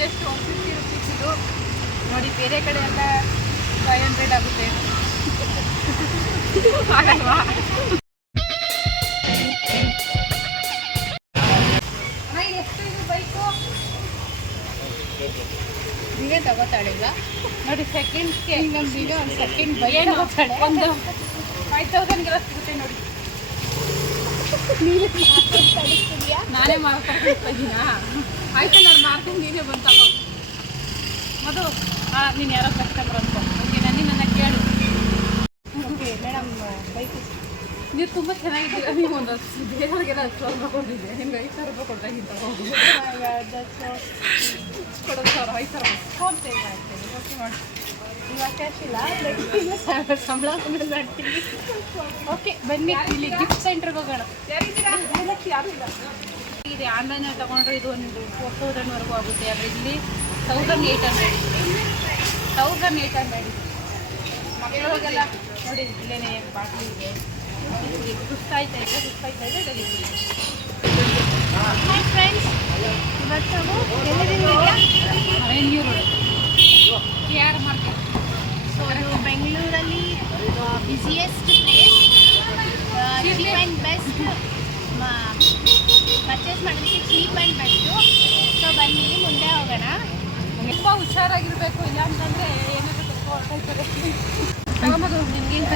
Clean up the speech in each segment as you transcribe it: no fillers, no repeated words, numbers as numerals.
Just 150 rupees ಇದು ನೋಡಿ. ಬೇರೆ ಕಡೆ ಎಲ್ಲ 500 ಆಗುತ್ತೆ ಆಗಲ್ವಾ? ಎಷ್ಟು ಇದು ಬೈಕು ನೀವೇ ತಗೋತಾಳಿಲ್ಲ ನೋಡಿ. ಸೆಕೆಂಡ್ಸ್ಗೆ ಇನ್ನೊಂದು ಒಂದು ಸೆಕೆಂಡ್ ಬೈಕ್ ತಗೋತಾಳೆ. ಒಂದು 5000 ಸಿಗುತ್ತೆ ನೋಡಿ. ನಾನೇ ಮಾಡ್ತಾ ಇದ್ದೀನಾ? ಆಯ್ತು, ನಾನು ಮಾಡ್ತೀನಿ, ನೀನೇ ಬಂತವ ಮದು. ನೀನು ಯಾರೋ ಕಸ್ಟಮರ್ ಅನ್ಕೊ. ಓಕೆ, ನನ್ನ ಕೇಳು. ಓಕೆ ಮೇಡಮ್, ಬೈಕ್ ನೀವು ತುಂಬ ಚೆನ್ನಾಗಿದ್ದೀರಾ. ನೀವು ಒಂದು ಬೇರೆಯವ್ರಿಗೆಲ್ಲ 10,000 ರೂಪಾಯಿ ಕೊಟ್ಟಿದ್ದೆ, ನಿಮ್ಗೆ 5,000 ರೂಪಾಯಿ ಕೊಟ್ಟಾಗಿಂತ ಹೋಗು ಕೊಡೋದು. 5,000 ಫೋನ್ ಪೇ ಮಾಡ್ತೀನಿ. ಓಕೆ ಮಾಡಿ. ಇವಾಗ ಕ್ಯಾಶ್ ಇಲ್ಲ, ಸಂಬಳ ಮಾಡ್ತೀನಿ. ಓಕೆ ಬನ್ನಿ, ಇಲ್ಲಿ ಗಿಫ್ಟ್ ಸೆಂಟ್ರಿಗೆ ಹೋಗೋಣ. ಯಾರು ಇಲ್ಲ. ಇದೆ ಆನ್ಲೈನಲ್ಲಿ ತೊಗೊಂಡ್ರೆ ಇದು ಒಂದು 4,000ವರೆಗೂ ಆಗುತ್ತೆ. ಆದರೆ ಇಲ್ಲಿ 1,800 ಇದೆ. 1,800 ಇದೆ. ಮಕ್ಕಳಿಗೆಲ್ಲ ನೋಡಿ, ಇಲ್ಲೇನೆ ಬಾಟ್ಲಿ ಇದೆ. ಸುಸ್ತಾಯ್ತಾ ಇದೆ ಡೆಲಿವರಿ. ಹಾಯ್ ಫ್ರೆಂಡ್ಸ್, ಇವತ್ತು ನಾವು ಎಲ್ಲಿದ್ದೀವಿ? Avenue Road KR Market. So ಅದು ಬೆಂಗಳೂರಲ್ಲಿ busiest place, cheap and best. Purchase ಮಾಡೋದಕ್ಕೆ ಚೀಪ್ ಆ್ಯಂಡ್ ಬೆಸ್ಟು. ಸೊ ಬನ್ನಿ ಮುಂದೆ ಹೋಗೋಣ. ತುಂಬ ಹುಷಾರಾಗಿರಬೇಕು, ಇಲ್ಲ ಅಂತಂದರೆ ಏನಾದರೂ ಹೊರಟೋಗ್ತಾರೆ. ತಗೊಂಬೋದು ನಿಮಗೇನು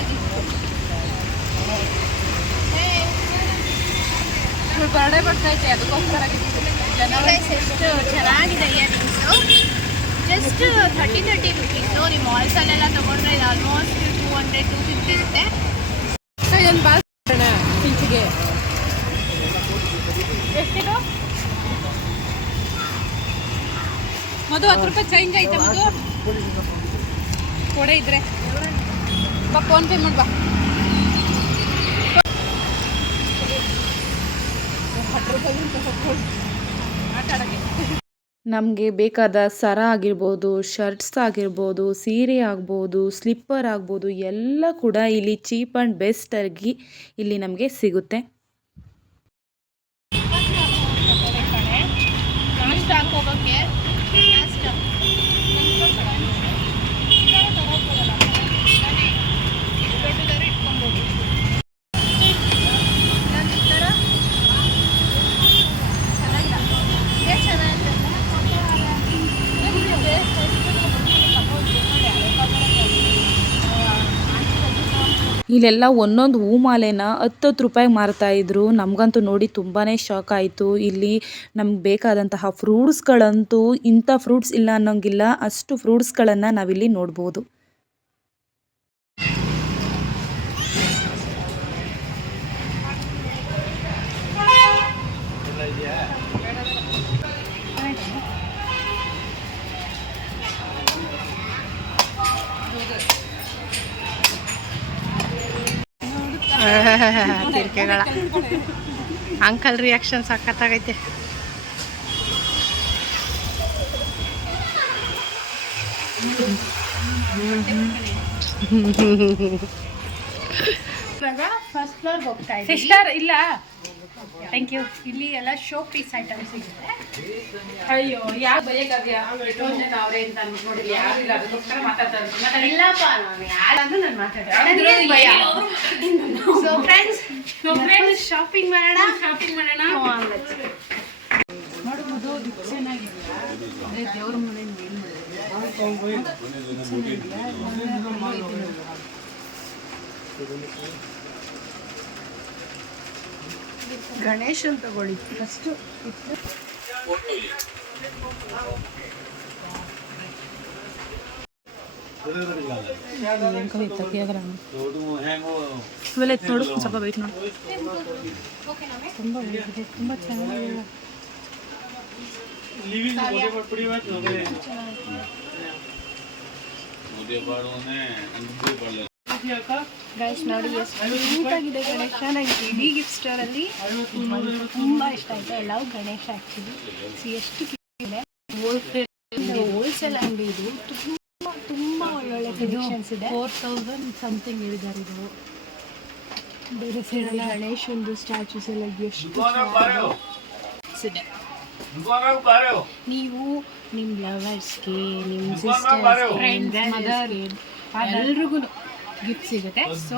ಬರ್ಡೇ ಬರ್ತೈತೆ, ಅದಕ್ಕೋಸ್ಕರ ಎಷ್ಟು ಚೆನ್ನಾಗಿದೆ ಇಯರಿಂಗ್ಸು. Just 30 rupees. ನೀವು ಮಾಲ್ಸಲ್ಲೆಲ್ಲ ತೊಗೊಂಡ್ರೆ ಇದು ಆಲ್ಮೋಸ್ಟ್ 200-250 ಇರುತ್ತೆ. ಇದೊಂದು ಬಾಲ್ ಇಂಚಿಗೆ ಎಷ್ಟಿದು ಮದು? 10 ರೂಪಾಯಿ ಚೇಂಜ್ ಆಯ್ತಾ ಮದು? ಕೊಡೆ ಇದ್ರೆ ಬಾ, ಫೋನ್ ಪೇ ಮಾಡಿ ಬಾ. ನಮಗೆ ಬೇಕಾದ ಸರ ಆಗಿರ್ಬೋದು, ಶರ್ಟ್ಸ್ ಆಗಿರ್ಬೋದು, ಸೀರೆ ಆಗ್ಬೋದು, ಸ್ಲಿಪ್ಪರ್ ಆಗ್ಬೋದು, ಎಲ್ಲ ಕೂಡ ಇಲ್ಲಿ ಚೀಪ್ ಆ್ಯಂಡ್ ಬೆಸ್ಟಾಗಿ ಇಲ್ಲಿ ನಮಗೆ ಸಿಗುತ್ತೆ. ಇಲ್ಲೆಲ್ಲ ಒಂದೊಂದು ಹೂಮಾಲೆನ 10 ರೂಪಾಯಿಗೆ ಮಾರ್ತಾಯಿದ್ರು. ನಮಗಂತೂ ನೋಡಿ ತುಂಬಾ ಶಾಕ್ ಆಯಿತು. ಇಲ್ಲಿ ನಮ್ಗೆ ಬೇಕಾದಂತಹ ಫ್ರೂಟ್ಸ್ಗಳಂತೂ ಇಂಥ ಫ್ರೂಟ್ಸ್ ಇಲ್ಲ ಅನ್ನೋಂಗಿಲ್ಲ, ಅಷ್ಟು ಫ್ರೂಟ್ಸ್ಗಳನ್ನು ನಾವಿಲ್ಲಿ ನೋಡ್ಬೋದು. ತಿರ್ಕೆಗಳ ಅಂಕಲ್ ರಿಯಾಕ್ಷನ್ ಸಖತ್ತಾಗೈತೆ. ಫಸ್ಟ್ ಫ್ಲೋರ್ ಹೋಗ್ತಾ ಇದ್ದೀವಿ. ಸಿಸ್ಟರ್ ಇಲ್ಲ, ಥ್ಯಾಂಕ್ ಯು. ಇಲ್ಲಿ ಎಲ್ಲ ಶೋ ಪೀಸ್ ಐಟಮ್ಸ್ ಸಿಗುತ್ತೆ. ಅಯ್ಯೋ, ಯಾರು ಬೈಯಕ್ಕಾಗ್ಯಾ? ಅವ್ರೆ ಅಂತ ನೋಡಿ, ಯಾರು ಇಲ್ಲ, ಅದಕ್ಕೋಸ್ಕರ ಮಾತಾಡ್ತಾರೆ. ಇಲ್ಲಪ್ಪ, ನಾನು ಯಾರಂದ್ರೂ ನಾನು ಮಾತಾಡ್ತಾರೆ. ಸೊ ಫ್ರೆಂಡ್ಸ್, ಶಾಪಿಂಗ್ ಮಾಡೋಣ. ನೋಡ್ಬೋದು, ಚೆನ್ನಾಗಿಲ್ಲ. ಅದೇ ದೇವ್ರ ಮನೆಯಿಂದ ಗಣೇಶನ್ ತಗೊಳ್ಳಿ ಫಸ್ಟು. ನೋಡು, ಸ್ವಲ್ಪ ವೆಯ್ಟ್ ನೋಡು. ತುಂಬ ಚೆನ್ನಾಗಿದೆ. ಗೈಸ್ ನೋಡಿ ಎಷ್ಟು ನೀಟಾಗಿದೆ ಗಣೇಶ. ನನಗೆ ಇಡೀ ಗಿಫ್ಟ್ ಸ್ಟೋರಲ್ಲಿ ತುಂಬ ಇಷ್ಟ ಆಯಿತು. ಎಲ್ಲವೂ ಗಣೇಶ ಆ್ಯಕ್ಚುಲಿ ಎಷ್ಟು ಇದೆ. ಹೋಲ್ಸೇಲ್ ಅಂಗಡಿ ಇದು. ತುಂಬ ಒಳ್ಳೊಳ್ಳೆ ಕಲೆಕ್ಷನ್ಸ್ ಇದೆ. 4,000 ಸಮಥಿಂಗ್ ಹೇಳಿದ್ದಾರೆ. ಇದು ಬೇರೆ ಸೈಡಲ್ಲಿ ಗಣೇಶಂದು ಸ್ಟ್ಯಾಚೂಸ್ ಎಲ್ಲ ಎಷ್ಟು ಇದೆ. ನೀವು ನಿಮ್ಮ ಲವರ್ಸ್ಗೆ ನಿಮ್ಮ ಸಿಸ್ಟರ್ಸ್ಗೆ Friends, ಮದರ್ಗೆ ಎಲ್ರಿಗೂ ಗಿಫ್ಟ್ ಸಿಗುತ್ತೆ. ಸೊ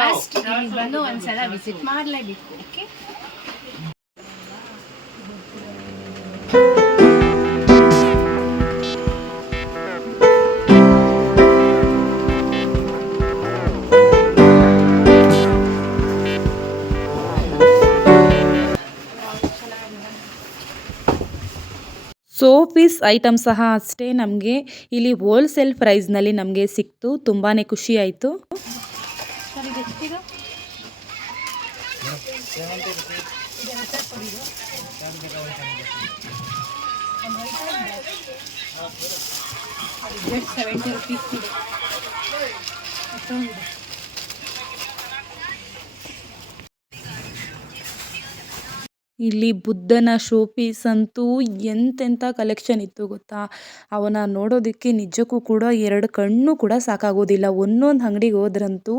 ಮಸ್ಟ್ ಇಲ್ಲಿ ಬಂದು ಒಂದ್ಸಲ ವಿಸಿಟ್ ಮಾಡಲೇಬೇಕು. ಓಕೆ, ಸೋಪೀಸ್ ಐಟಮ್ ಸಹ ಅಷ್ಟೇ ನಮಗೆ ಇಲ್ಲಿ ಹೋಲ್ಸೇಲ್ ಪ್ರೈಸ್ನಲ್ಲಿ ನಮಗೆ ಸಿಕ್ತು. ತುಂಬಾ ಖುಷಿ ಆಯಿತು. ಸರ್ ಇದು ಎಷ್ಟಿದೆ? ಜಸ್ಟ್ 70 rupees ಇದೆ. ಅಷ್ಟೊಂದಿದೆ. ಇಲ್ಲಿ ಬುದ್ಧನ ಶೋ ಪೀಸ್ ಅಂತೂ ಎಂತೆಂಥ ಕಲೆಕ್ಷನ್ ಇತ್ತು ಗೊತ್ತಾ. ಅವನ ನೋಡೋದಕ್ಕೆ ನಿಜಕ್ಕೂ ಕೂಡ 2 ಕಣ್ಣು ಕೂಡ ಸಾಕಾಗೋದಿಲ್ಲ. ಒಂದೊಂದು ಅಂಗಡಿಗೆ ಹೋದ್ರಂತೂ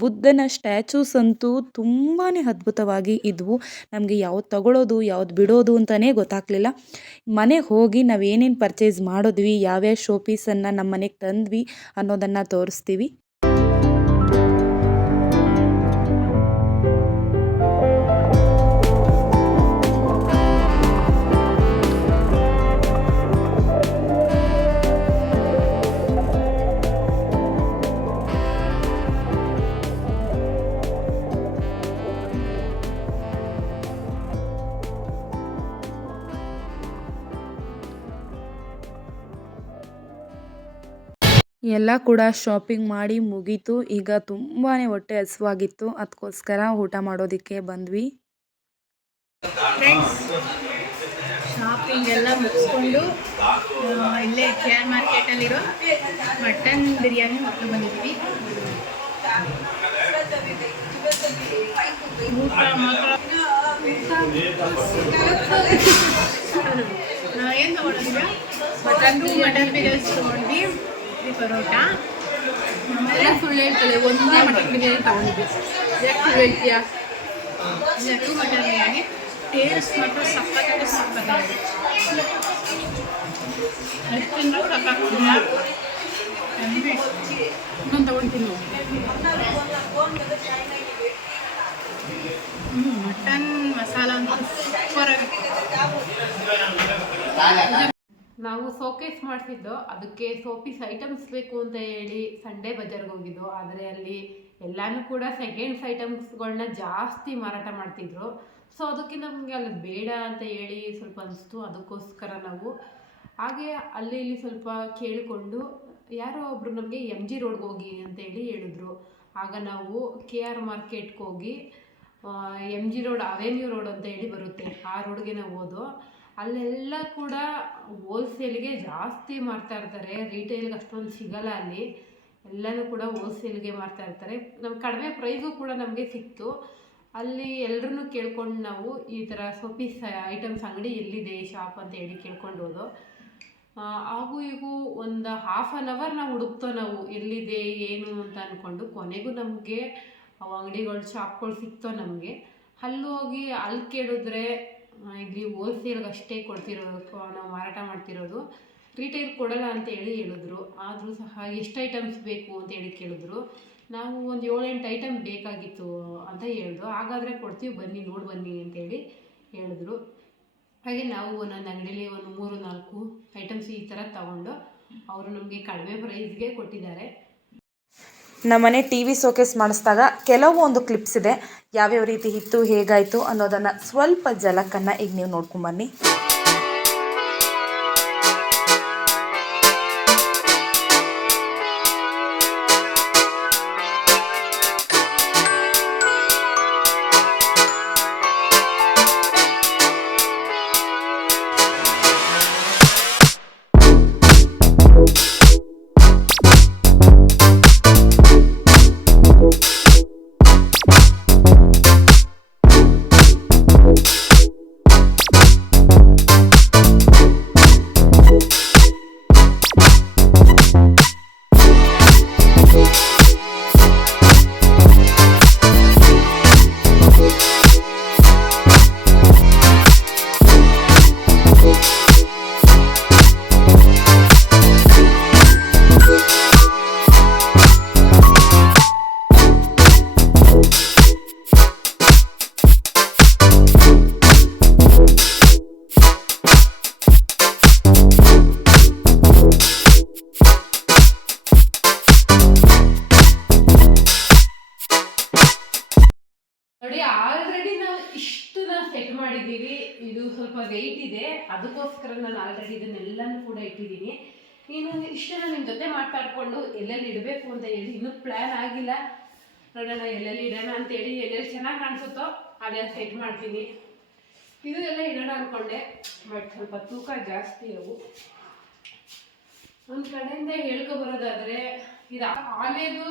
ಬುದ್ಧನ ಸ್ಟ್ಯಾಚೂಸ್ ಅಂತೂ ತುಂಬಾ ಅದ್ಭುತವಾಗಿ ಇದ್ವು. ನಮಗೆ ಯಾವ್ದು ತಗೊಳ್ಳೋದು ಯಾವ್ದು ಬಿಡೋದು ಅಂತಲೇ ಗೊತ್ತಾಗಲಿಲ್ಲ. ಮನೆಗೆ ಹೋಗಿ ನಾವು ಏನೇನು ಪರ್ಚೇಸ್ ಮಾಡಿದ್ವಿ, ಯಾವ್ಯಾವ ಶೋ ಪೀಸನ್ನು ನಮ್ಮ ಮನೆಗೆ ತಂದ್ವಿ ಅನ್ನೋದನ್ನು ತೋರಿಸ್ತೀವಿ. ಎಲ್ಲ ಕೂಡ ಶಾಪಿಂಗ್ ಮಾಡಿ ಮುಗೀತು. ಈಗ ತುಂಬಾ ಹೊಟ್ಟೆ ಹಸಿವಾಗಿತ್ತು. ಅದಕ್ಕೋಸ್ಕರ ಊಟ ಮಾಡೋದಕ್ಕೆ ಬಂದ್ವಿ. ಫ್ರೆಂಡ್ಸ್, ಶಾಪಿಂಗ್ ಎಲ್ಲ ಮುಗಿಸ್ಕೊಂಡು ಇಲ್ಲೇ KR ಮಾರ್ಕೆಟಲ್ಲಿರೋ ಮಟನ್ ಬಿರಿಯಾನಿ ಹೋಟ್ಲು ಬಂದಿದ್ವಿ. ಊಟ ಮಾತ್ರ ಏನು ತೊಗೊಂಡಿದ್ವಿ? ಮಟನ್ ಬಿರಿಯಾನಿ ತೊಗೊಂಡ್ವಿ, ಪರೋಟ. ಎಲ್ಲ ಸುಳ್ಳು ಹೇಳ್ತದೆ. ಒಂದೇ ಮಟನ್ ಬಿರಿಯಾನಿ ತಗೊಂಡಿದ್ವಿ. ಯಾಕೆ ಸುಳ್ಳು ಹೇಳ್ತೀಯಾ? 2 ಮಟನ್ ಬಿರಿಯಾನಿ. ಟೇಸ್ಟ್ ಮಾತ್ರ ಸಕ್ಕತ್ತಾಗಿ ಸಕ್ಕತ್ತಾಗಿದೆ. ಎಷ್ಟು ತಿಂದರೂ ಸಾಕಾಗ್ತಿಲ್ಲ. ಇನ್ನೊಂದು ತಗೊಂತೀನಿ. ಮಟನ್ ಮಸಾಲ ಅಂತೂ ಸೂಪರ್ ಆಗಿದೆ. ನಾವು ಸೋಕೇಸ್ ಮಾಡಿಸಿದ್ದು, ಅದಕ್ಕೆ ಸೋಪೀಸ್ ಐಟಮ್ಸ್ ಬೇಕು ಅಂತ ಹೇಳಿ ಸಂಡೇ ಬಜಾರ್ಗೆ ಹೋಗಿದ್ದು. ಆದರೆ ಅಲ್ಲಿ ಎಲ್ಲನೂ ಕೂಡ ಸೆಕೆಂಡ್ಸ್ ಐಟಮ್ಸ್ಗಳನ್ನ ಜಾಸ್ತಿ ಮಾರಾಟ ಮಾಡ್ತಿದ್ರು. ಸೊ ಅದಕ್ಕೆ ನಮಗೆ ಅಲ್ಲಿ ಬೇಡ ಅಂತ ಹೇಳಿ ಸ್ವಲ್ಪ ಅನಿಸ್ತು. ಅದಕ್ಕೋಸ್ಕರ ನಾವು ಹಾಗೆ ಅಲ್ಲಿ ಇಲ್ಲಿ ಸ್ವಲ್ಪ ಕೇಳಿಕೊಂಡು ಯಾರೋ ಒಬ್ಬರು ನಮಗೆ MG ರೋಡ್ಗೆ ಹೋಗಿ ಅಂತ ಹೇಳಿ ಹೇಳಿದ್ರು. ಆಗ ನಾವು KR ಮಾರ್ಕೆಟ್ಗೆ ಹೋಗಿ MG ರೋಡ್, ಅವೆನ್ಯೂ ರೋಡ್ ಅಂತ ಹೇಳಿ ಬರುತ್ತೆ, ಆ ರೋಡ್ಗೆ ನಾವು ಹೋದೋ. ಅಲ್ಲೆಲ್ಲ ಕೂಡ ಹೋಲ್ಸೇಲ್ಗೆ ಜಾಸ್ತಿ ಮಾರ್ತಾ ಇರ್ತಾರೆ. ರಿಟೇಲ್ಗೆ ಅಷ್ಟೊಂದು ಸಿಗಲ್ಲ. ಅಲ್ಲಿ ಎಲ್ಲನೂ ಕೂಡ ಹೋಲ್ಸೇಲ್ಗೆ ಮಾರ್ತಾ ಇರ್ತಾರೆ. ನಮ್ಗೆ ಕಡಿಮೆ ಪ್ರೈಸು ಕೂಡ ನಮಗೆ ಸಿಕ್ತು. ಅಲ್ಲಿ ಎಲ್ಲರೂ ಕೇಳ್ಕೊಂಡು ನಾವು ಈ ಥರ ಸೋಪೀಸ್ ಐಟಮ್ಸ್ ಅಂಗಡಿ ಎಲ್ಲಿದೆ ಶಾಪ್ ಅಂತ ಹೇಳಿ ಕೇಳ್ಕೊಂಡು ಹೋದೋ. ಹಾಗೂ ಈಗೂ ಒಂದು ಹಾಫ್ ಆನ್ ಅವರ್ ನಾವು ಹುಡುಕ್ತೋ, ನಾವು ಎಲ್ಲಿದೆ ಏನು ಅಂತ ಅಂದ್ಕೊಂಡು. ಕೊನೆಗೂ ನಮಗೆ ಅವು ಅಂಗಡಿಗಳು ಶಾಪ್ಗಳು ಸಿಕ್ತೋ ನಮಗೆ. ಅಲ್ಲಿ ಹೋಗಿ ಅಲ್ಲಿ ಕೇಳಿದ್ರೆ ಇಲ್ಲಿ ಹೋಲ್ಸೇಲ್ಗೆ ಅಷ್ಟೇ ಕೊಡ್ತಿರೋದು, ನಾವು ಮಾರಾಟ ಮಾಡ್ತಿರೋದು, ರಿಟೇಲ್ ಕೊಡಲ್ಲ ಅಂತ ಹೇಳಿ ಹೇಳಿದ್ರು. ಆದರೂ ಸಹ ಎಷ್ಟು ಐಟಮ್ಸ್ ಬೇಕು ಅಂತ ಹೇಳಿ ಕೇಳಿದ್ರು. ನಾವು ಒಂದು 7-8 ಐಟಮ್ ಬೇಕಾಗಿತ್ತು ಅಂತ ಹೇಳಿದ್ರು. ಹಾಗಾದರೆ ಕೊಡ್ತೀವಿ ಬನ್ನಿ, ನೋಡಿ ಬನ್ನಿ ಅಂತೇಳಿ ಹೇಳಿದ್ರು. ಹಾಗೆ ನಾವು ಒಂದೊಂದು ಅಂಗಡಿಲಿ ಒಂದು 3-4 ಐಟಮ್ಸ್ ಈ ಥರ ತಗೊಂಡು ಅವರು ನಮಗೆ ಕಡಿಮೆ ಪ್ರೈಸ್ಗೆ ಕೊಟ್ಟಿದ್ದಾರೆ. ನಮ್ಮನೆ TV ಶೋಕೇಸ್ ಮಾಡಿಸಿದಾಗ ಕೆಲವೊಂದು ಕ್ಲಿಪ್ಸ್ ಇದೆ. ಯಾವ್ಯಾವ ರೀತಿ ಇತ್ತು, ಹೇಗಾಯಿತು ಅನ್ನೋದನ್ನು ಸ್ವಲ್ಪ ಝಲಕನ್ನು ಈಗ ನೀವು ನೋಡ್ಕೊಂಬನ್ನಿ. ನಾನು ಆಲ್ರೆಡಿ ಇದನ್ನೆಲ್ಲನೂ ಕೂಡ ಇಟ್ಟಿದ್ದೀನಿ. ಇನ್ನು ಇಷ್ಟನ್ನು ನಿಮ್ಮ ಜೊತೆ ಮಾತಾಡಿಕೊಂಡು ಎಲ್ಲೆಲ್ಲಿ ಇಡಬೇಕು ಅಂತ ಹೇಳಿ ಇನ್ನೂ ಪ್ಲ್ಯಾನ್ ಆಗಿಲ್ಲ. ನೋಡೋಣ ಎಲ್ಲೆಲ್ಲಿ ಇಡೋಣ ಅಂತೇಳಿ, ಎಲ್ಲೆಲ್ಲಿ ಚೆನ್ನಾಗಿ ಕಾಣಿಸುತ್ತೋ ಅದೇ ಸೆಟ್ ಮಾಡ್ತೀನಿ. ಇದು ಎಲ್ಲ ಇಡೋಣ ಅಂದ್ಕೊಂಡೆ, ಬಟ್ ಸ್ವಲ್ಪ ತೂಕ ಜಾಸ್ತಿ ಅವು. ಒಂದು ಕಡೆಯಿಂದ ಹೇಳ್ಕೊಬರೋದಾದರೆ ಇದು ಆಲೇದು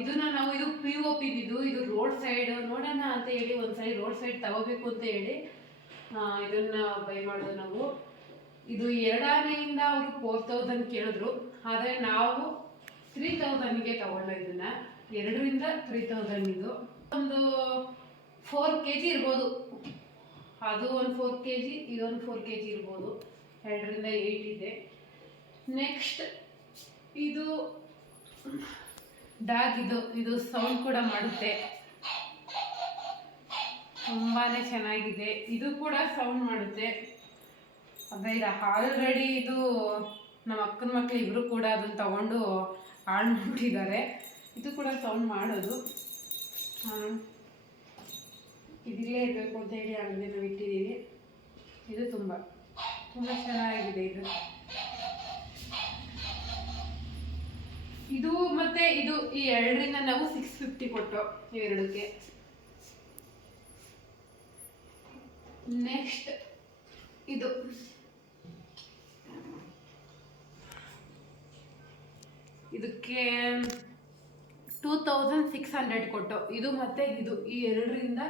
ಇದನ್ನ ನಾವು ಇದು POP ಇದು ರೋಡ್ ಸೈಡ್ ನೋಡೋಣ ಅಂತ ಹೇಳಿ ಒಂದ್ಸರಿ ರೋಡ್ ಸೈಡ್ ತಗೋಬೇಕು ಅಂತ ಹೇಳಿ ಇದನ್ನ ಬೈ ಮಾಡೋದು ನಾವು. ಇದು 2 ಆನೆಯಿಂದ ಅವರು 4000 ಕೇಳಿದ್ರು, ಆದರೆ ನಾವು 3000ಗೆ ತಗೊಂಡು ಇದನ್ನ 2ರಿಂದ 3000 ಇದು ಒಂದು 4 kg ಇರ್ಬೋದು. ಅದು ಒಂದು 4 kg, ಇದೊಂದು 4 kg ಇರ್ಬೋದು. 2ರಿಂದ 8 ಇದೆ. ನೆಕ್ಸ್ಟ್ ಇದು ಡಾಗ್, ಇದು ಸೌಂಡ್ ಕೂಡ ಮಾಡುತ್ತೆ, ತುಂಬಾ ಚೆನ್ನಾಗಿದೆ. ಇದು ಕೂಡ ಸೌಂಡ್ ಮಾಡುತ್ತೆ. ಅದೇ ಇದು ಆಲ್ರೆಡಿ ಇದು ನಮ್ಮ ಅಕ್ಕನ ಮಕ್ಕಳು ಇಬ್ಬರು ಕೂಡ ಅದನ್ನು ತಗೊಂಡು ಹಾಳು ಮಾಡಿಬಿಟ್ಟಿದ್ದಾರೆ. ಇದು ಕೂಡ ಸೌಂಡ್ ಮಾಡೋದು. ಇದಿಲ್ಲೇ ಇರಬೇಕು ಅಂತ ಹೇಳಿ ಹಂಗೆ ನಾವು ಇಟ್ಟಿದ್ದೀವಿ. ಇದು ತುಂಬ ಚೆನ್ನಾಗಿದೆ. ಇದು ಮತ್ತೆ ಇದು ಈ 2ರಿಂದ ನಾವು 650 ಕೊಟ್ಟು ಇವೆರಡಕ್ಕೆ. ನೆಕ್ಸ್ಟ್ ಇದಕ್ಕೆ 2600 ಕೊಟ್ಟು, ಇದು ಮತ್ತೆ ಇದು ಈ 2ರಿಂದ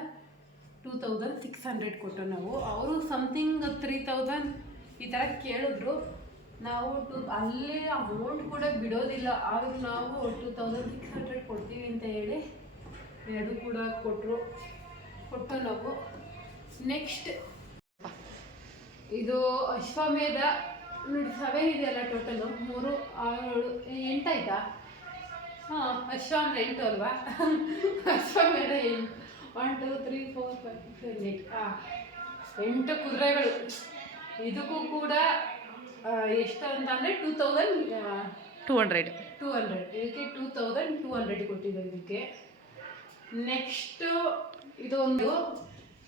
2600 ಕೊಟ್ಟು ನಾವು. ಅವರು ಸಮಥಿಂಗ್ 3000 ಈ ಥರ ಕೇಳಿದ್ರು. ನಾವು ಅಲ್ಲೇ ಅಮೌಂಟ್ ಕೂಡ ಬಿಡೋದಿಲ್ಲ, ಆದರೂ ನಾವು 2600 ಕೊಡ್ತೀವಿ ಅಂತ ಹೇಳಿ 2 ಕೂಡ ಕೊಟ್ಟು ನಾವು. ನೆಕ್ಸ್ಟ್ ಇದು ಅಶ್ವಮೇಧ 7 ಇದೆಯಲ್ಲ, ಟೋಟಲು 3, 6, 7, 8 ಆಯ್ತಾ? ಹಾಂ, ಅಶ್ವ ಅಂದರೆ 8 ಅಲ್ವಾ? ಅಶ್ವಮೇಧ 8, 1 2 3 4 5 6 7 8 8 ಕುದುರೆಗಳು. ಇದಕ್ಕೂ ಕೂಡ ಎಷ್ಟು ಅಂತಂದರೆ 2200 ಇದಕ್ಕೆ 2200 ಕೊಟ್ಟಿದ್ದಾರೆ ಇದಕ್ಕೆ. ನೆಕ್ಸ್ಟು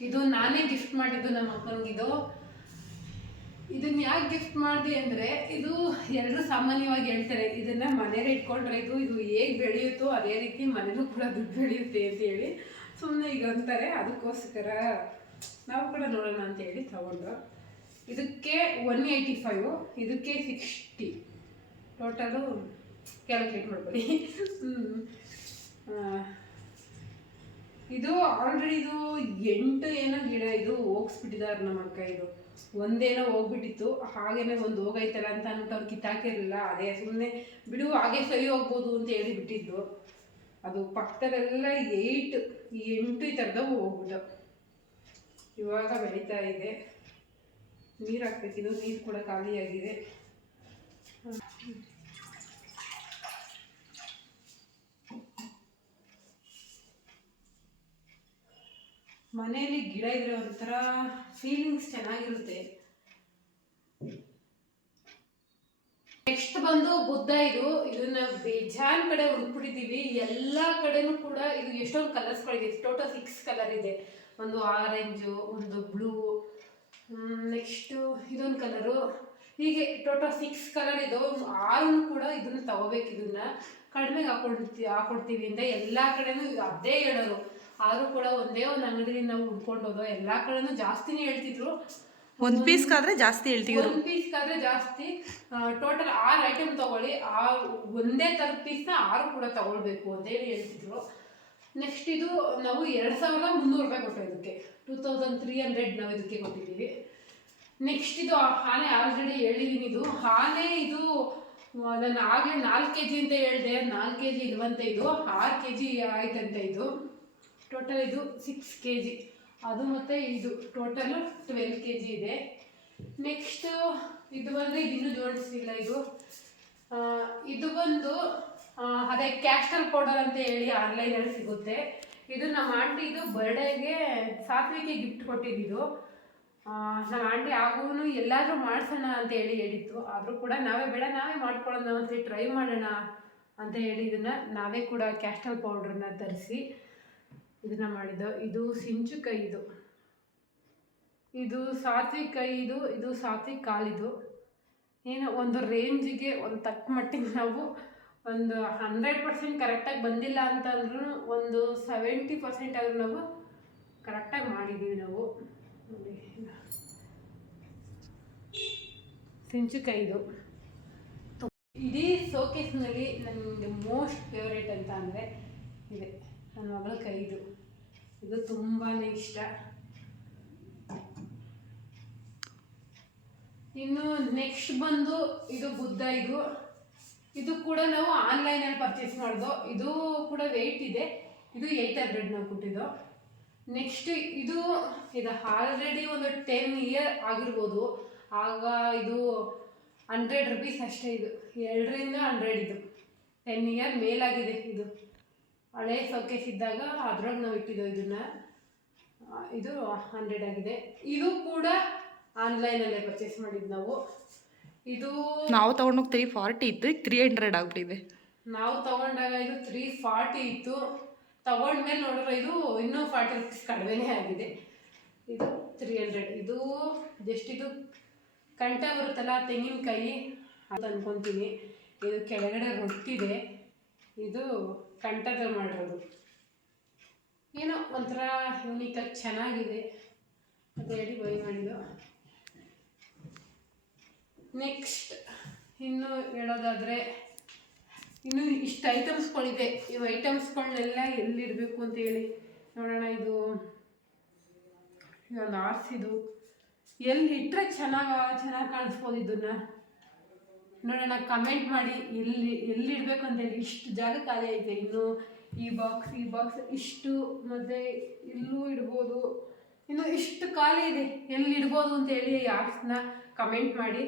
ಇದು ನಾನೇ ಗಿಫ್ಟ್ ಮಾಡಿದ್ದು ನಮ್ಮ ಅಕ್ಕನಿಗಿದು. ಇದನ್ನ ಯಾಕೆ ಗಿಫ್ಟ್ ಮಾಡಿದೆ ಅಂದರೆ, ಇದು ಎಲ್ಲರೂ ಸಾಮಾನ್ಯವಾಗಿ ಹೇಳ್ತಾರೆ ಇದನ್ನು ಮನೇಲಿ ಇಟ್ಕೊಂಡ್ರೆ ಇದು ಹೇಗೆ ಬೆಳೆಯುತ್ತೋ ಅದೇ ರೀತಿ ಮನೇಲೂ ಕೂಡ ದುಡ್ಡು ಬೆಳೆಯುತ್ತೆ ಅಂತ ಹೇಳಿ ಸುಮ್ಮನೆ ಈಗ ಅಂತಾರೆ. ಅದಕ್ಕೋಸ್ಕರ ನಾವು ಕೂಡ ನೋಡೋಣ ಅಂತ ಹೇಳಿ ತಗೊಂಡು. ಇದಕ್ಕೆ 185, ಇದಕ್ಕೆ 60, ಟೋಟಲು ಕ್ಯಾಲ್ಕುಲೇಟ್ ಮಾಡ್ಕೊಳ್ಳಿ. ಇದು ಆಲ್ರೆಡಿ ಇದು 8 ಏನೋ ಗಿಡ ಇದು ಹೋಗಿಸ್ಬಿಟ್ಟಿದ್ದಾರೆ ನಮ್ಮ ಅಕ್ಕ. ಇದು ಒಂದೇನೋ ಹೋಗ್ಬಿಟ್ಟಿತ್ತು, ಹಾಗೇನೆ ಒಂದು ಹೋಗೈತಲ್ಲ ಅಂತ ಅಂದ್ಬಿಟ್ಟು ಅವ್ರು ಕಿತ್ತಾಕಿರಲಿಲ್ಲ. ಅದೇ ಸುಮ್ಮನೆ ಬಿಡು ಹಾಗೆ ಸರಿ ಹೋಗ್ಬೋದು ಅಂತ ಹೇಳಿ ಬಿಟ್ಟಿದ್ದು. ಅದು ಪಕ್ಕದಲ್ಲೆಲ್ಲ 8 ಈ ಥರದವು ಹೋಗ್ಬಿಟ್ಟು ಇವಾಗ ಬೆಳೀತಾ ಇದೆ. ನೀರು ಹಾಕ್ಬೇಕಿದು, ನೀರು ಕೂಡ ಖಾಲಿಯಾಗಿದೆ. ಮನೆಯಲ್ಲಿ ಗಿಡ ಇದ್ರೆ ಒಂಥರ ಫೀಲಿಂಗ್ಸ್ ಚೆನ್ನಾಗಿರುತ್ತೆ. ನೆಕ್ಸ್ಟ್ ಬಂದು ಬುದ್ಧ. ಇದನ್ನ ಬೇಜಾನ್ ಕಡೆ ಹುಡುಕ್ಬಿಟ್ಟಿದ್ದೀವಿ, ಎಲ್ಲ ಕಡೆನೂ ಕೂಡ. ಇದು ಎಷ್ಟೊಂದು ಕಲರ್ಸ್ಗಳಿದೆ, ಟೋಟಲ್ 6 ಕಲರ್ ಇದೆ. ಒಂದು ಆರೆಂಜು, ಒಂದು ಬ್ಲೂ, ನೆಕ್ಸ್ಟು ಇದೊಂದು ಕಲರು, ಹೀಗೆ ಟೋಟಲ್ 6 ಕಲರ್ ಇದು. 6 ಕೂಡ ಇದನ್ನು ತಗೋಬೇಕು, ಇದನ್ನ ಕಡಿಮೆಗೆ ಹಾಕೊಡ್ತೀವಿ ಅಂತ ಎಲ್ಲ ಕಡೆನೂ ಅದೇ ಹೇಳೋರು. ಆದರೂ ಕೂಡ ಒಂದೇ ಒಂದು ಅಂಗಡಿಯಲ್ಲಿ ನಾವು ಹುಡ್ಕೊಂಡು ಹೋದೋ, ಎಲ್ಲ ಕಡೆನೂ ಜಾಸ್ತಿನೇ ಹೇಳ್ತಿದ್ರು. ಒಂದು ಪೀಸ್ಗಾದ್ರೆ ಜಾಸ್ತಿ ಹೇಳ್ತಿದ್ರು. ಒಂದು ಪೀಸ್ಗಾದ್ರೆ ಜಾಸ್ತಿ. ಟೋಟಲ್ 6 ಐಟಮ್ ತಗೊಳ್ಳಿ, ಒಂದೇ ಥರದ ಪೀಸ್ನ 6 ಕೂಡ ತಗೊಳ್ಬೇಕು ಅಂತೇಳಿ ಹೇಳ್ತಿದ್ರು. ನೆಕ್ಸ್ಟ್ ಇದು ನಾವು 2300 ರೂಪಾಯಿ ಕೊಟ್ಟು ಇದಕ್ಕೆ 2300 ನಾವು ಇದಕ್ಕೆ ಕೊಟ್ಟಿದ್ದೀವಿ. ನೆಕ್ಸ್ಟ್ ಇದು ಆನೆ ಆಲ್ರೆಡಿ ಹೇಳಿದ್ದೀನಿ. ಇದು ಆನೆ ಇದು ನಾನು ಆಗಲೇ 4 kg ಅಂತ ಹೇಳಿದೆ, 4 kg ಇರುವಂತೆ ಇದು 6 kg ಆಯ್ತಂತೆ. ಇದು ಟೋಟಲ್ ಇದು 6 kg. ಅದು ಮತ್ತು ಇದು ಟೋಟಲು 12 kg ಇದೆ. ನೆಕ್ಸ್ಟು ಇದು ಬಂದರೆ ಇದಿನ್ನೂ ಜೋಡಿಸಿಲ್ಲ. ಇದು ಬಂದು ಅದೇ ಕ್ಯಾಸ್ಟರ್ ಪೌಡರ್ ಅಂತ ಹೇಳಿ ಆನ್ಲೈನಲ್ಲಿ ಸಿಗುತ್ತೆ. ಇದು ನಮ್ಮ ಆಂಟಿ ಇದು ಬರ್ಡೇಗೆ ಸಾತ್ವಿಕೆ ಗಿಫ್ಟ್ ಕೊಟ್ಟಿದ್ದು. ನಮ್ಮ ಆಂಟಿ ಆಗೂ ಎಲ್ಲಾದರೂ ಮಾಡಿಸೋಣ ಅಂತ ಹೇಳಿತ್ತು. ಆದರೂ ಕೂಡ ನಾವೇ ಬೇಡ, ನಾವೇ ಮಾಡ್ಕೊಳ್ಳೋಣ ಒಂದ್ಸರಿ ಟ್ರೈ ಮಾಡೋಣ ಅಂತ ಹೇಳಿ ಇದನ್ನು ನಾವೇ ಕೂಡ ಕ್ಯಾಸ್ಟರ್ ಪೌಡ್ರನ್ನ ತರಿಸಿ ಇದನ್ನು ಮಾಡಿದ್ದು. ಇದು ಸಿಂಚುಕೈ. ಇದು ಸಾತ್ವಿಕ್ ಕೈ, ಇದು ಸಾತ್ವಿಕ್ ಕಾಲಿದು. ಏನೋ ಒಂದು ರೇಂಜಿಗೆ ಒಂದು ತಕ್ಕ ಮಟ್ಟಿಗೆ ನಾವು ಒಂದು 100% ಕರೆಕ್ಟಾಗಿ ಬಂದಿಲ್ಲ ಅಂತಂದ್ರೂ ಒಂದು 70% ಆದರೂ ನಾವು ಕರೆಕ್ಟಾಗಿ ಮಾಡಿದ್ದೀವಿ ನಾವು. ಸಿಂಚು ಕೈದು. ಇಡೀ ಶೋಕೇಸ್ನಲ್ಲಿ ನನಗೆ ಮೋಸ್ಟ್ ಫೇವ್ರೇಟ್ ಅಂತ ಅಂದರೆ ಇದೆ, ನನ್ನ ಮಗಳ ಕೈದು. ಇದು ತುಂಬಾ ಇಷ್ಟ. ಇನ್ನು ನೆಕ್ಸ್ಟ್ ಬಂದು ಇದು ಬುದ್ಧ. ಇದು ಕೂಡ ನಾವು ಆನ್ಲೈನಲ್ಲಿ ಪರ್ಚೇಸ್ ಮಾಡಿದ್ದು. ಇದು ಕೂಡ ವೆಯ್ಟ್ ಇದೆ. ಇದು 800 ನಾವು ಕೊಟ್ಟಿದ್ದು. ನೆಕ್ಸ್ಟ್ ಇದು ಆಲ್ರೆಡಿ ಒಂದು 10 ಇಯರ್ ಆಗಿರ್ಬೋದು. ಆಗ ಇದು 100 rupees ಅಷ್ಟೇ. ಇದು 2ರಿಂದ 100 ಇದು 10 ಇಯರ್ ಮೇಲಾಗಿದೆ. ಇದು ಹಳೆ ಸೌಕೇಸ್ ಇದ್ದಾಗ ಅದ್ರೊಳಗೆ ನಾವು ಇಟ್ಟಿದ್ದೋ ಇದನ್ನು. ಇದು 100 ಆಗಿದೆ. ಇದು ಕೂಡ ಆನ್ಲೈನಲ್ಲೇ ಪರ್ಚೇಸ್ ಮಾಡಿದ್ದು ನಾವು. ಇದು ನಾವು ತೊಗೊಂಡೋಗಿ 340 ಇತ್ತು, 300 ಆಗ್ಬಿಟ್ಟಿದೆ. ನಾವು ತೊಗೊಂಡಾಗ ಇದು 340 ಇತ್ತು. ತೊಗೊಂಡ್ಮೇಲೆ ನೋಡಿದ್ರೆ ಇದು ಇನ್ನೂ 40 rupees ಕಡಿಮೆನೇ ಆಗಿದೆ. ಇದು 300. ಇದು ಜಸ್ಟ್ ಇದು ಕಂಠ ಬರುತ್ತಲ್ಲ ತೆಂಗಿನಕಾಯಿ ಅಂತ ಅಂದ್ಕೊತೀನಿ. ಇದು ಕೆಳಗಡೆ ರೊಟ್ಟಿದೆ. ಇದು ಕಂಠದಲ್ಲಿ ಮಾಡಿರೋದು. ಏನೋ ಒಂಥರ ಯೂನಿಕಾಗಿ ಚೆನ್ನಾಗಿದೆ ಅಂತ ಹೇಳಿ ಬೈ ಮಾಡಿದ್ದು. ನೆಕ್ಸ್ಟ್ ಇನ್ನು ಹೇಳೋದಾದರೆ ಇನ್ನು ಇಷ್ಟು ಐಟಮ್ಸ್ಗಳಿದೆ. ಇವು ಐಟಮ್ಸ್ಗಳನ್ನೆಲ್ಲ ಎಲ್ಲಿಡಬೇಕು ಅಂತೇಳಿ ನೋಡೋಣ. ಇದು ಒಂದು ಆರ್ಸಿದು ಎಲ್ಲಿ ಇಟ್ಟರೆ ಚೆನ್ನಾಗಿ ಕಾಣಿಸ್ಬೋದು. ಇದನ್ನು ನೋಡೋಣ, ಕಮೆಂಟ್ ಮಾಡಿ ಎಲ್ಲಿಡಬೇಕು ಅಂತೇಳಿ. ಇಷ್ಟು ಜಾಗ ಖಾಲಿ ಐತೆ. ಇನ್ನು ಈ ಬಾಕ್ಸ್ ಇಷ್ಟು, ಮತ್ತು ಇಲ್ಲೂ ಇಡ್ಬೋದು. ಇನ್ನು ಇಷ್ಟು ಖಾಲಿ ಇದೆ, ಎಲ್ಲಿಡ್ಬೋದು ಅಂತೇಳಿ ಆರ್ಸ್ನ ಕಮೆಂಟ್ ಮಾಡಿ.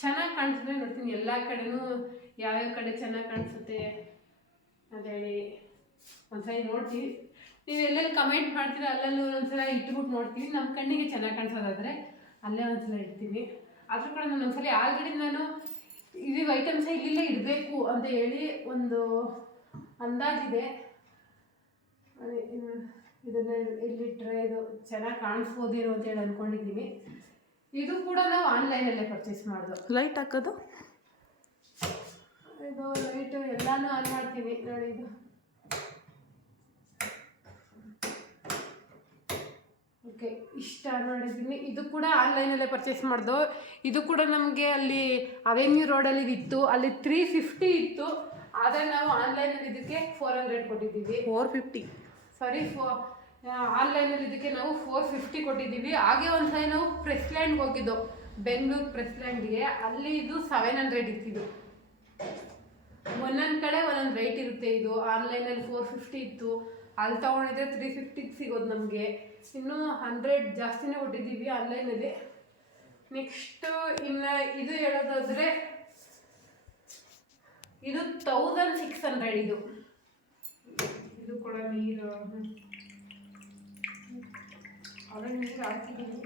ಚೆನ್ನಾಗಿ ಕಾಣಿಸಿದ್ರೆ ನೋಡ್ತೀನಿ ಎಲ್ಲ ಕಡೆನೂ ಯಾವ್ಯಾವ ಕಡೆ ಚೆನ್ನಾಗಿ ಕಾಣಿಸುತ್ತೆ ಅಂತೇಳಿ ಒಂದ್ಸರಿ ನೋಡ್ತೀವಿ. ನೀವು ಎಲ್ಲೆಲ್ಲಿ ಕಮೆಂಟ್ ಮಾಡ್ತೀರ ಅಲ್ಲಲ್ಲಿ ಒಂದೊಂದ್ಸಲ ಇಟ್ಬಿಟ್ಟು ನೋಡ್ತೀವಿ. ನಮ್ಮ ಕಣ್ಣಿಗೆ ಚೆನ್ನಾಗಿ ಕಾಣಿಸೋದಾದರೆ ಅಲ್ಲೇ ಒಂದ್ಸಲ ಇಡ್ತೀವಿ. ಅದ್ರ ಕಡೆ ನಾನು ಒಂದ್ಸಲ ಆಲ್ರೆಡಿ ನಾನು ಇದು ಐಟಮ್ಸ ಇಲ್ಲಿಲ್ಲೇ ಇಡಬೇಕು ಅಂತ ಹೇಳಿ ಒಂದು ಅಂದಾಜಿದೆ. ಇದನ್ನು ಎಲ್ಲಿಟ್ಟರೆ ಇದು ಚೆನ್ನಾಗಿ ಕಾಣಿಸ್ಬೋದೇನೋ ಅಂತೇಳಿ ಅಂದ್ಕೊಂಡಿದ್ದೀನಿ. ಇದು ಕೂಡ ನಾವು ಆನ್ಲೈನಲ್ಲೇ ಪರ್ಚೇಸ್ ಮಾಡೋದು. ಲೈಟ್ ಹಾಕೋದು, ಇದು ಲೈಟು ಎಲ್ಲನೂ ಆನ್ ಮಾಡ್ತೀವಿ ನೋಡಿ. ಇದು ಓಕೆ, ಇಷ್ಟ ಮಾಡಿದ್ದೀನಿ. ಇದು ಕೂಡ ಆನ್ಲೈನಲ್ಲೇ ಪರ್ಚೇಸ್ ಮಾಡ್ದು. ಇದು ಕೂಡ ನಮಗೆ ಅಲ್ಲಿ ಅವೆನ್ಯೂ ರೋಡಲ್ಲಿ ಇತ್ತು. ಅಲ್ಲಿ 350 ಇತ್ತು. ಆದರೆ ನಾವು ಆನ್ಲೈನಲ್ಲಿ ಇದಕ್ಕೆ 400 ಕೊಟ್ಟಿದ್ದೀವಿ. 450 ಸಾರಿ, ಆನ್ಲೈನಲ್ಲಿ ಇದಕ್ಕೆ ನಾವು 450 ಕೊಟ್ಟಿದ್ದೀವಿ. ಹಾಗೆ ಒಂದ್ಸಲ ನಾವು ಪ್ರೆಸ್ಲ್ಯಾಂಡ್ಗೆ ಹೋಗಿದ್ದು, ಬೆಂಗಳೂರು ಪ್ರೆಸ್ಲ್ಯಾಂಡ್ಗೆ. ಅಲ್ಲಿ ಇದು 700 ಇತ್ತಿದ್ದು. ಒಂದೊಂದು ಕಡೆ ಒಂದೊಂದು ರೇಟ್ ಇರುತ್ತೆ. ಇದು ಆನ್ಲೈನಲ್ಲಿ 450 ಇತ್ತು, ಅಲ್ಲಿ ತೊಗೊಂಡಿದ್ರೆ 350 ಸಿಗೋದು ನಮಗೆ. ಇನ್ನೂ 100 ಜಾಸ್ತಿನೇ ಕೊಟ್ಟಿದ್ದೀವಿ ಆನ್ಲೈನಲ್ಲಿ. ನೆಕ್ಸ್ಟು ಇನ್ನು ಇದು ಹೇಳೋದಾದರೆ ಇದು 1600 ಇದು. ಇದು ಕೂಡ ನೀರು ಅವರ ನೀರು ಹಾಕಿದ್ದೀನಿ.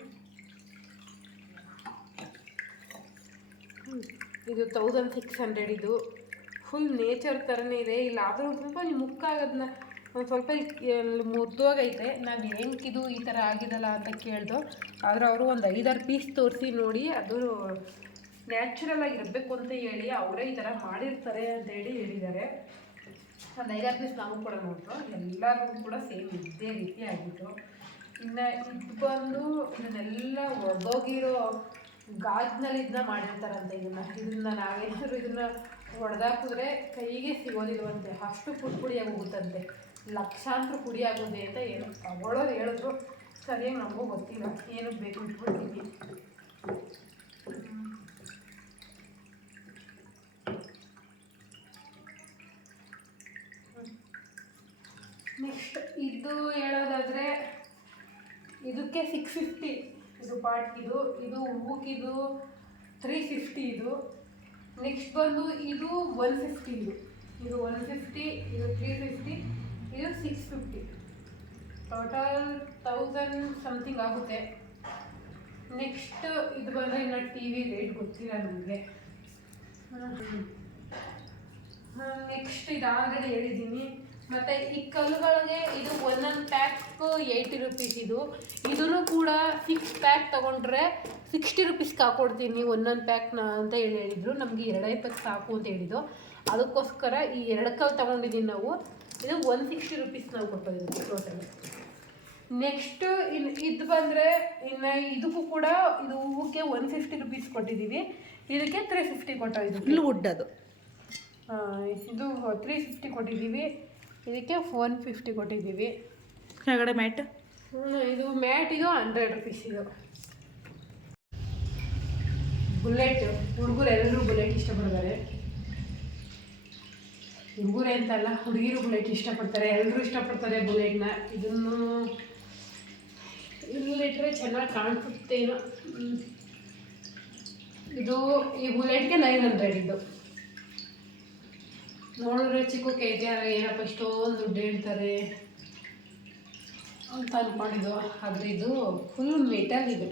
ಇದು 1600 ಇದು. ಫುಲ್ ನೇಚರ್ ಥರನೇ ಇದೆ. ಇಲ್ಲ ಆದರೂ ಸ್ವಲ್ಪ ಮುಕ್ಕಾಗೋದನ್ನ ಒಂದು ಸ್ವಲ್ಪ ಮುರಿದೋಗೈತೆ. ನಾನು ಹೆಂಗಿದು ಈ ಥರ ಆಗಿದಲ್ಲ ಅಂತ ಕೇಳ್ದು. ಆದರೆ ಅವರು ಒಂದು 5-6 ಪೀಸ್ ತೋರಿಸಿ ನೋಡಿ, ಅದು ನ್ಯಾಚುರಲ್ ಆಗಿರಬೇಕು ಅಂತ ಹೇಳಿ ಅವರೇ ಈ ಥರ ಮಾಡಿರ್ತಾರೆ ಅಂತೇಳಿ ಹೇಳಿದ್ದಾರೆ. ಒಂದು 5-6 ಪೀಸ್ ನಾವು ಕೂಡ ನೋಡಿದ್ರು. ಎಲ್ಲರಿಗೂ ಕೂಡ ಸೇಮ್ ಇದ್ದೇ ರೀತಿ ಆಗಿತ್ತು. ಇನ್ನು ಇದು ಬಂದು ಇದನ್ನೆಲ್ಲ ಒಡೆದೋಗಿರೋ ಗಾಜಿನಲ್ಲಿ ಇದನ್ನ ಮಾಡಿರ್ತಾರಂತೆ. ಇದನ್ನು ನಾವೇನಾದರೂ ಇದನ್ನು ಹೊಡೆದಾಕಿದ್ರೆ ಕೈಗೆ ಸಿಗೋದಿಲ್ವಂತೆ, ಅಷ್ಟು ಪುಡಿಯಾಗಿ ಹೋಗುತ್ತಂತೆ. ಲಕ್ಷಾಂತರ ಪುಡಿ ಆಗೋದೆ ಅಂತ ಏನು ತಗೊಳ್ಳೋರು ಹೇಳಿದ್ರು. ಸರಿಯಾಗಿ ನಮಗೂ ಗೊತ್ತಿಲ್ಲ, ಏನು ಬೇಕು ಇಟ್ಬಿಡ್ತೀವಿ. ನೆಕ್ಸ್ಟ್ ಇದು ಹೇಳೋದಾದರೆ ಇದಕ್ಕೆ 650 ಇದು ಪಾಟ್. ಇದು ಹೂಕಿದು 350 ಇದು. ನೆಕ್ಸ್ಟ್ ಬಂದು ಇದು 150 ಇದು 150, ಇದು 350, ಇದು 650. ಟೋಟಲ್ 1000 ಸಮಥಿಂಗ್ ಆಗುತ್ತೆ. ನೆಕ್ಸ್ಟ್ ಇದು ಬಂದರೆ ಇನ್ನು ಟಿ ವಿ ರೇಟ್ ಗೊತ್ತಿಲ್ಲ ನಮಗೆ. ನೆಕ್ಸ್ಟ್ ಇದು ಆಲ್ರೆಡಿ ಹೇಳಿದ್ದೀನಿ. ಮತ್ತು ಈ ಕಲ್ಲುಗಳಿಗೆ ಇದು ಒಂದೊಂದು ಪ್ಯಾಕ್ 80 ರುಪೀಸ್. ಇದನ್ನು ಕೂಡ 6 ಪ್ಯಾಕ್ ತೊಗೊಂಡ್ರೆ 60 ರುಪೀಸ್ಗೆ ಹಾಕ್ಕೊಡ್ತೀನಿ ಒಂದೊಂದು ಪ್ಯಾಕ್ನ ಅಂತ ಹೇಳಿದ್ರು. ನಮಗೆ 220 ಸಾಕು ಅಂತ ಹೇಳಿದ್ದು. ಅದಕ್ಕೋಸ್ಕರ ಈ 2 ಕಲ್ಲು ತೊಗೊಂಡಿದ್ದೀನಿ ನಾವು. ಇದು 160 ರುಪೀಸ್ ನಾವು ಕೊಟ್ಟಿದ್ದೀವಿ ಟೋಟಲ್. ನೆಕ್ಸ್ಟು ಇದು ಬಂದರೆ ಇನ್ನು ಇದಕ್ಕೂ ಕೂಡ ಇದು ಹೂಕ್ಕೆ 150 ರುಪೀಸ್ ಕೊಟ್ಟಿದ್ದೀವಿ. ಇದಕ್ಕೆ 350 ಕೊಟ್ಟಿದ್ದೀವಿ. ಇಲ್ಲಿ ವುಡ್ ಅದು ಇದು 350 ಕೊಟ್ಟಿದ್ದೀವಿ. ಇದಕ್ಕೆ 150 ಕೊಟ್ಟಿದ್ದೀವಿ. ಕೆಳಗಡೆ ಮ್ಯಾಟ್ ಇದು ಮ್ಯಾಟ್ ಇದು 100 ರುಪೀಸ್. ಇದು ಬುಲೆಟ್, ಹುಡುಗರು ಎಲ್ಲರೂ ಬುಲೆಟ್ ಇಷ್ಟಪಡ್ತಾರೆ. ಹುಡುಗರೇ ಅಂತಲ್ಲ, ಹುಡುಗಿರು ಬುಲೆಟ್ ಇಷ್ಟಪಡ್ತಾರೆ, ಎಲ್ಲರೂ ಇಷ್ಟಪಡ್ತಾರೆ ಬುಲೆಟ್ನ. ಇದನ್ನು ಇಲ್ಲಿಟ್ರೆ ಚೆನ್ನಾಗಿ ಕಾಣಿಸುತ್ತೇನೋ. ಇದು ಈ ಬುಲೆಟ್ಗೆ 900 ಇದು. ನೋಡಿದ್ರೆ ಚಿಕ್ಕ KTR ಏನಪ್ಪ ಇಷ್ಟೊಂದು ದುಡ್ಡು ಹೇಳ್ತಾರೆ ಅಂತ ಅಂದ್ಕೊಂಡಿದ್ದು. ಆದರೆ ಇದು ಫುಲ್ ಮೆಟಲ್. ಇದು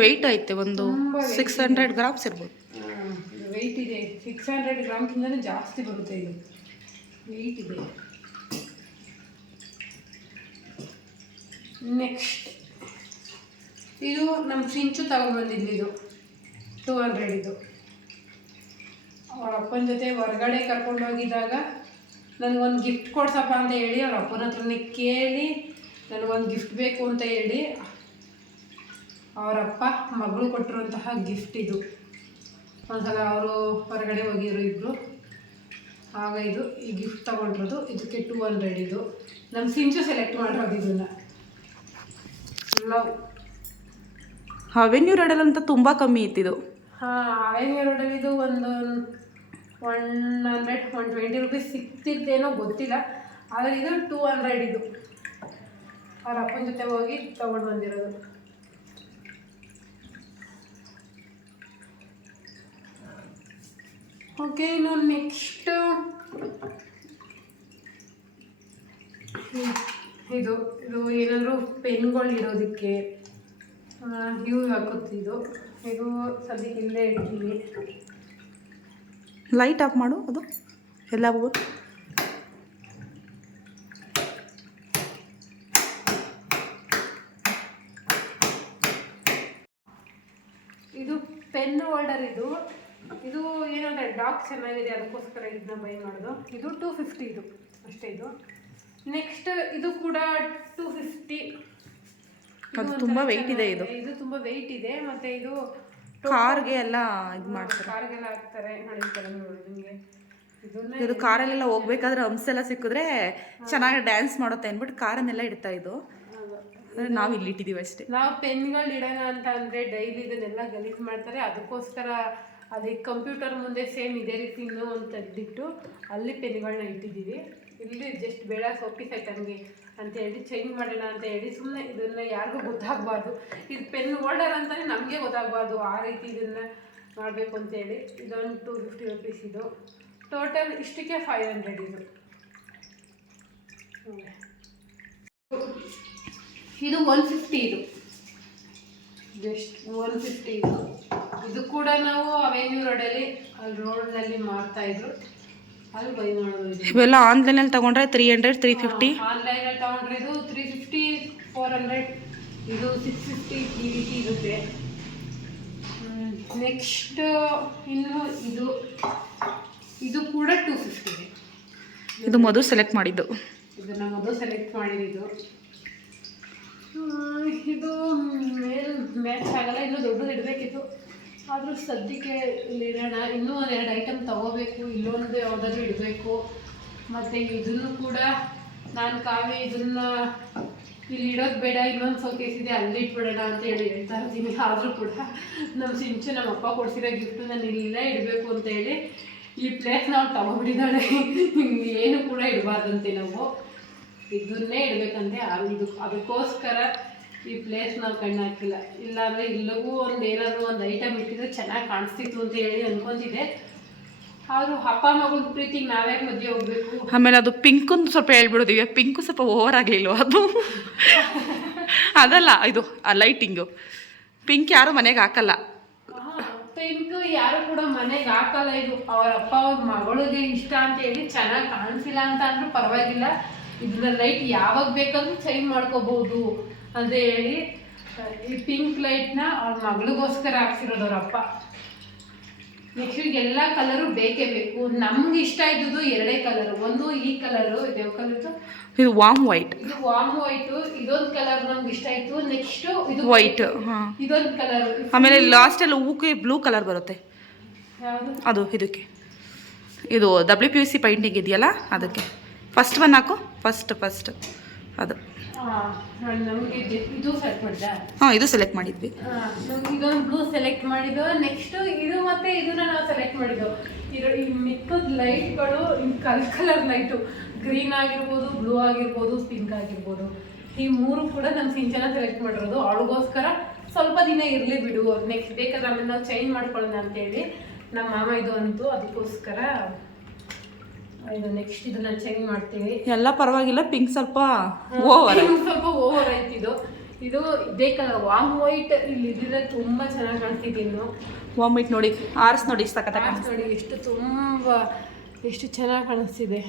ವೆಯ್ಟ್ ಐತೆ, ಒಂದು 600 ಗ್ರಾಮ್ಸ್ ಇರ್ಬೋದು. ವೆಯ್ಟ್ ಇದೆ, 600 ಗ್ರಾಮ್ಗಿಂತಲೂ ಜಾಸ್ತಿ ಬರುತ್ತೆ. ಇದು ವೆಯ್ಟ್ ಇದೆ. ನೆಕ್ಸ್ಟ್ ಇದು ನಮ್ಮ ಸಿಂಚು ತಗೊಂಡ್ಬಂದಿದ್ದು. ಇದು 200 ಇದು. ಅವ್ರ ಅಪ್ಪನ ಜೊತೆ ಹೊರಗಡೆ ಕರ್ಕೊಂಡೋಗಿದ್ದಾಗ ನನಗೊಂದು ಗಿಫ್ಟ್ ಕೊಡ್ಸಪ್ಪ ಅಂತ ಹೇಳಿ ಅವ್ರ ಅಪ್ಪನ ಹತ್ರನೇ ಕೇಳಿ ನನಗೊಂದು ಗಿಫ್ಟ್ ಬೇಕು ಅಂತ ಹೇಳಿ ಅವರಪ್ಪ ಮಗಳು ಕೊಟ್ಟಿರುವಂತಹ ಗಿಫ್ಟ್ ಇದು. ಒಂದ್ಸಲ ಅವರು ಹೊರಗಡೆ ಹೋಗಿದ್ರು ಇಬ್ಬರು, ಆಗ ಇದು ಈ ಗಿಫ್ಟ್ ತೊಗೊಂಡಿರೋದು. ಇದಕ್ಕೆ 200 ಇದು. ನಮ್ಮ ಸಿಂಚು ಸೆಲೆಕ್ಟ್ ಮಾಡಿರೋದು ಇದನ್ನು. ಲವ್ ಅವೆನ್ಯೂ ರೋಡಲ್ಲಂತ ತುಂಬ ಕಮ್ಮಿ ಇತ್ತಿದು. ಹಾಂ, ಅವೆನ್ಯೂ ರೋಡಲ್ಲಿ ಇದು ಒಂದು 120 ರುಪೀಸ್ ಸಿಗ್ತಿದ್ದೇನೋ ಗೊತ್ತಿಲ್ಲ. ಆದರೆ ಇದು 200 ಇದು. ಅವ್ರ ಅಪ್ಪನ ಜೊತೆ ಹೋಗಿ ತೊಗೊಂಡು ಬಂದಿರೋದು. ಓಕೆ, ಇನ್ನು ನೆಕ್ಸ್ಟ್ ಇದು ಇದು ಏನಾದರೂ ಪೆನ್ಗಳು ಇಡೋದಕ್ಕೆ ಯೂಸ್ ಆಗುತ್ತಿದ್ದು. ಇದು ಸದ್ಯಕ್ಕೆ ಇಲ್ಲೇ ಇಡ್ತೀವಿ. ಲೈಟ್ ಆಫ್ ಮಾಡು, ಅದು ಎಲ್ಲ ಹೋಗುತ್ತೆ. ಇದು ಪೆನ್ ಹೋಲ್ಡರ್. ಇದು ಇದು ಏನಂದರೆ ಡಾಕ್ ಚೆನ್ನಾಗಿದೆ, ಅದಕ್ಕೋಸ್ಕರ ಇದನ್ನ ಬೈ ಮಾಡೋದು. ಇದು 250 ಇದು ಅಷ್ಟೇ. ಇದು ನೆಕ್ಸ್ಟ್ ಇದು ಕೂಡ 250. ಅದು ತುಂಬ ವೆಯ್ಟ್ ಇದೆ. ಇದು ತುಂಬ ವೆಯ್ಟ್ ಇದೆ. ಮತ್ತು ಇದು ಕಾರ್ಗೆ ಎಲ್ಲ ಇದು ಮಾಡ್ತಾರೆ, ಕಾರ್ಗೆಲ್ಲ ಹಾಕ್ತಾರೆ. ನಡೀತಾರೆ ನೋಡಿ ನಿಮಗೆ. ಇದು ಕಾರಲ್ಲೆಲ್ಲ ಹೋಗ್ಬೇಕಾದ್ರೆ ಹಂಸೆಲ್ಲ ಸಿಕ್ಕಿದ್ರೆ ಚೆನ್ನಾಗಿ ಡ್ಯಾನ್ಸ್ ಮಾಡುತ್ತೆ ಅಂದ್ಬಿಟ್ಟು ಕಾರನ್ನೆಲ್ಲ ಇಡ್ತಾ ಇದು. ನಾವು ಇಲ್ಲಿ ಇಟ್ಟಿದ್ದೀವಿ ಅಷ್ಟೇ. ನಾವು ಪೆನ್ಗಳು ಇಡೋಣ ಅಂತ ಅಂದರೆ ಡೈಲಿ ಇದನ್ನೆಲ್ಲ ಗಲೀಜು ಮಾಡ್ತಾರೆ. ಅದಕ್ಕೋಸ್ಕರ ಅದಕ್ಕೆ ಕಂಪ್ಯೂಟರ್ ಮುಂದೆ ಸೇಮ್ ಇದೇ ರೀತಿ ಇನ್ನೂ ಒಂದು ತೆಗೆದಿಟ್ಟು ಅಲ್ಲಿ ಪೆನ್ಗಳನ್ನ ಇಟ್ಟಿದ್ದೀವಿ. ಇಲ್ಲಿ ಜಸ್ಟ್ ಬೇಡ ಸೋಪೀಸ್ ಐಟಮ್ಗೆ ಅಂತ ಹೇಳಿ ಚೇಂಜ್ ಮಾಡೋಣ ಅಂತ ಹೇಳಿ ಸುಮ್ಮನೆ ಇದನ್ನು ಯಾರಿಗೂ ಗೊತ್ತಾಗಬಾರ್ದು. ಇದು ಪೆನ್ ಹೋಲ್ಡರ್ ಅಂತಲೇ ನಮಗೆ ಗೊತ್ತಾಗಬಾರ್ದು, ಆ ರೀತಿ ಇದನ್ನು ಮಾಡಬೇಕು ಅಂತೇಳಿ. ಇದೊಂದು 250 ರುಪೀಸ್ ಇದು. ಟೋಟಲ್ ಇಷ್ಟಕ್ಕೆ 500 ಇದು. ಇದು 150 ಇದು. ಜಸ್ಟ್ 150 ಇದು. ಇದು ಕೂಡ ನಾವು ಅವೆನ್ಯೂ ರೋಡಲ್ಲಿ ರೋಡ್ನಲ್ಲಿ ಮಾರ್ತಾಯಿದ್ರು, ಅಲ್ಲಿ ಬೈ ಮಾಡೋದು. ಇವೆಲ್ಲ ಆನ್ಲೈನಲ್ಲಿ ತೊಗೊಂಡ್ರೆ 300 350. ಆನ್ಲೈನಲ್ಲಿ ತೊಗೊಂಡ್ರೆ ಇದು 350 400. ಇದು 650 ಈ ರೀತಿ ಇರುತ್ತೆ. ನೆಕ್ಸ್ಟ್ ಇನ್ನು ಇದು ಕೂಡ 250. ಇದು ಮೊದಲು ಸೆಲೆಕ್ಟ್ ಮಾಡಿದ್ದು. ಇದನ್ನು ಮೊದಲು ಸೆಲೆಕ್ಟ್ ಮಾಡಿದ್ದು. ಇದು ಮ್ಯಾಚ್ ಆಗಲ್ಲ, ಇನ್ನೂ ದೊಡ್ಡದು ಇಡಬೇಕಿತ್ತು. ಆದರೂ ಸದ್ಯಕ್ಕೆ ಇಲ್ಲಿ ಇಡೋಣ. ಇನ್ನೂ ಒಂದೆರಡು ಐಟಮ್ ತೊಗೋಬೇಕು, ಇಲ್ಲೊಂದು ಯಾವುದಾದ್ರೂ ಇಡಬೇಕು. ಮತ್ತು ಇದನ್ನು ಕೂಡ ನಾನು ಕಾವ್ಯ ಇದನ್ನು ಇಲ್ಲಿ ಇಡೋದು ಬೇಡ, ಇನ್ನೊಂದು ಶೋಕೇಸ್ ಇದೆ ಅಲ್ಲಿ ಇಟ್ಬಿಡೋಣ ಅಂತ ಹೇಳಿ ಹೇಳ್ತಾ ಇರ್ತೀನಿ. ಆದರೂ ಕೂಡ ನಮ್ಮ ಸಿಂಚು ನಮ್ಮ ಅಪ್ಪ ಕೊಡ್ಸಿರೋ ಗಿಫ್ಟು ನಾನು ಇಲ್ಲೇ ಇಡಬೇಕು ಅಂತ ಹೇಳಿ ಈ ಪ್ಲೇಸ್ ನಾವು ತಗೊಬಿಟ್ಟಿದ್ದಾಳೆ. ಏನು ಕೂಡ ಇಡಬಾರ್ದಂತೆ, ನಾವು ಇದನ್ನೇ ಇಡಬೇಕಂತೆ. ಅದಕ್ಕೋಸ್ಕರ ಈ ಪ್ಲೇಸ್ ನಾವು ಕಣ್ಣು ಹಾಕಿಲ್ಲ. ಇಲ್ಲಾಂದರೆ ಇಲ್ಲವೂ ಏನಾದರೂ ಒಂದು ಐಟಮ್ ಇಟ್ಟಿದ್ರೆ ಚೆನ್ನಾಗಿ ಕಾಣಿಸ್ತಿತ್ತು ಅಂತ ಹೇಳಿ ಅನ್ಕೊಂತಿದ್ದೆ. ಆದರೂ ಅಪ್ಪ ಮಗಳ ಪ್ರೀತಿಗೆ ನಾವ್ಯಾಕೆ ಮಧ್ಯೆ ಹೋಗ್ಬೇಕು. ಆಮೇಲೆ ಅದು ಪಿಂಕನ್ನು ಸ್ವಲ್ಪ ಹೇಳ್ಬಿಡೋದಿವೆ. ಪಿಂಕು ಸ್ವಲ್ಪ ಓವರ್ ಆಗಲಿಲ್ವ ಅದು? ಅದಲ್ಲ, ಇದು ಆ ಲೈಟಿಂಗು ಪಿಂಕ್ ಯಾರು ಮನೆಗೆ ಹಾಕಲ್ಲ. ಪಿಂಕ್ ಯಾರು ಕೂಡ ಮನೆಗೆ ಹಾಕಲ್ಲ. ಇದು ಅವ್ರ ಅಪ್ಪ ಅವ್ರ ಮಗಳಿಗೆ ಇಷ್ಟ ಅಂತ ಹೇಳಿ ಚೆನ್ನಾಗಿ ಕಾಣಿಸಿಲ್ಲ ಅಂತ ಅಂದ್ರೂ ಪರವಾಗಿಲ್ಲ, ಇದನ್ನ ಲೈಟ್ ಯಾವಾಗ ಬೇಕಾದ್ರೂ ಚೇಂಜ್ ಮಾಡ್ಕೋಬಹುದು ಅಂತ ಹೇಳಿ ಈ ಪಿಂಕ್ ಲೈಟ್ನ ಅವ್ರ ಮಗಳಿಗೋಸ್ಕರ ಹಾಕ್ಸಿರೋದು ಅವ್ರಪ್ಪ. ನೆಕ್ಸ್ಟ್ ಎಲ್ಲ ಕಲರು ಬೇಕೇ ಬೇಕು. ನಮ್ಗೆ ಇಷ್ಟ ಇದ್ದುದು ಎರಡೇ ಕಲರ್, ಒಂದು ಈ ಕಲರು, ಇದು ಯಾವ ಕಲರ್, ಇದು ವಾಮ್ ವೈಟ್, ಇದು ವಾಮ್ ವೈಟ್. ಇದೊಂದು ಕಲರ್ ನಮ್ಗೆ ಇಷ್ಟ ಆಯ್ತು. ನೆಕ್ಸ್ಟ್ ಇದು ವೈಟ್, ಇದೊಂದು ಕಲರ್. ಆಮೇಲೆ ಲಾಸ್ಟ್ ಅಲ್ಲಿ ಹೂಕ್ಕೆ ಬ್ಲೂ ಕಲರ್ ಬರುತ್ತೆ. ಯಾವುದು ಅದು ಇದಕ್ಕೆ ಇದು WPVC ಪೈಂಟಿಂಗ್ ಇದೆಯಲ್ಲ ಅದಕ್ಕೆ. ಫಸ್ಟ್ ಒನ್ ಹಾಕು, ಫಸ್ಟ್ ಅದು. ನಮಗೆ ಇದು ಸೆಲೆಕ್ಟ್ ಮಾಡಿದ. ಇದು ಸೆಲೆಕ್ಟ್ ಮಾಡಿದ್ವಿ. ನಮ್ಗೆ ಇದೊಂದು ಬ್ಲೂ ಸೆಲೆಕ್ಟ್ ಮಾಡಿದ್ದು. ನೆಕ್ಸ್ಟ್ ಇದು ಮತ್ತೆ ಇದನ್ನ ನಾವು ಸೆಲೆಕ್ಟ್ ಮಾಡಿದ್ದು. ಈ ಮಿಕ್ಕದ ಲೈಟ್ಗಳು ಕಲರ್ ಲೈಟು, ಗ್ರೀನ್ ಆಗಿರ್ಬೋದು, ಬ್ಲೂ ಆಗಿರ್ಬೋದು, ಪಿಂಕ್ ಆಗಿರ್ಬೋದು, ಈ ಮೂರು ಕೂಡ ನಮ್ಮ ಸಿಂಚನ ಸೆಲೆಕ್ಟ್ ಮಾಡಿರೋದು. ಅವಳಿಗೋಸ್ಕರ ಸ್ವಲ್ಪ ದಿನ ಇರಲಿ ಬಿಡು, ನೆಕ್ಸ್ಟ್ ಬೇಕಾದ್ರೆ ಆಮೇಲೆ ನಾವು ಚೇಂಜ್ ಮಾಡ್ಕೊಳ್ಳೋಣ ಅಂತೇಳಿ ನಮ್ಮ ಮಾಮ ಇದು ಅಂತು. ಅದಕ್ಕೋಸ್ಕರ ಇದು ನೆಕ್ಸ್ಟ್ ಇದನ್ನ ಚೇಂಜ್ ಮಾಡ್ತೀವಿ. ಎಲ್ಲ ಪರವಾಗಿಲ್ಲ, ಪಿಂಕ್ ಸ್ವಲ್ಪ ಓವರ್ ಆಯ್ತು. ಇದು ಇದೇ ಕಲರ್ ವಾಮ್ ವೈಟ್ ಇಲ್ಲಿ ಇದ್ರೆ ತುಂಬಾ ಚೆನ್ನಾಗಿ ಕಾಣ್ತಿದೆ. ಇನ್ನು ವಾಮ್ ವೈಟ್ ನೋಡಿ, ಆರ್ಸ್ ನೋಡಿ, ನೋಡಿ ಎಷ್ಟು ಚೆನ್ನಾಗಿ ಕಾಣಿಸ್ತಿದೆ.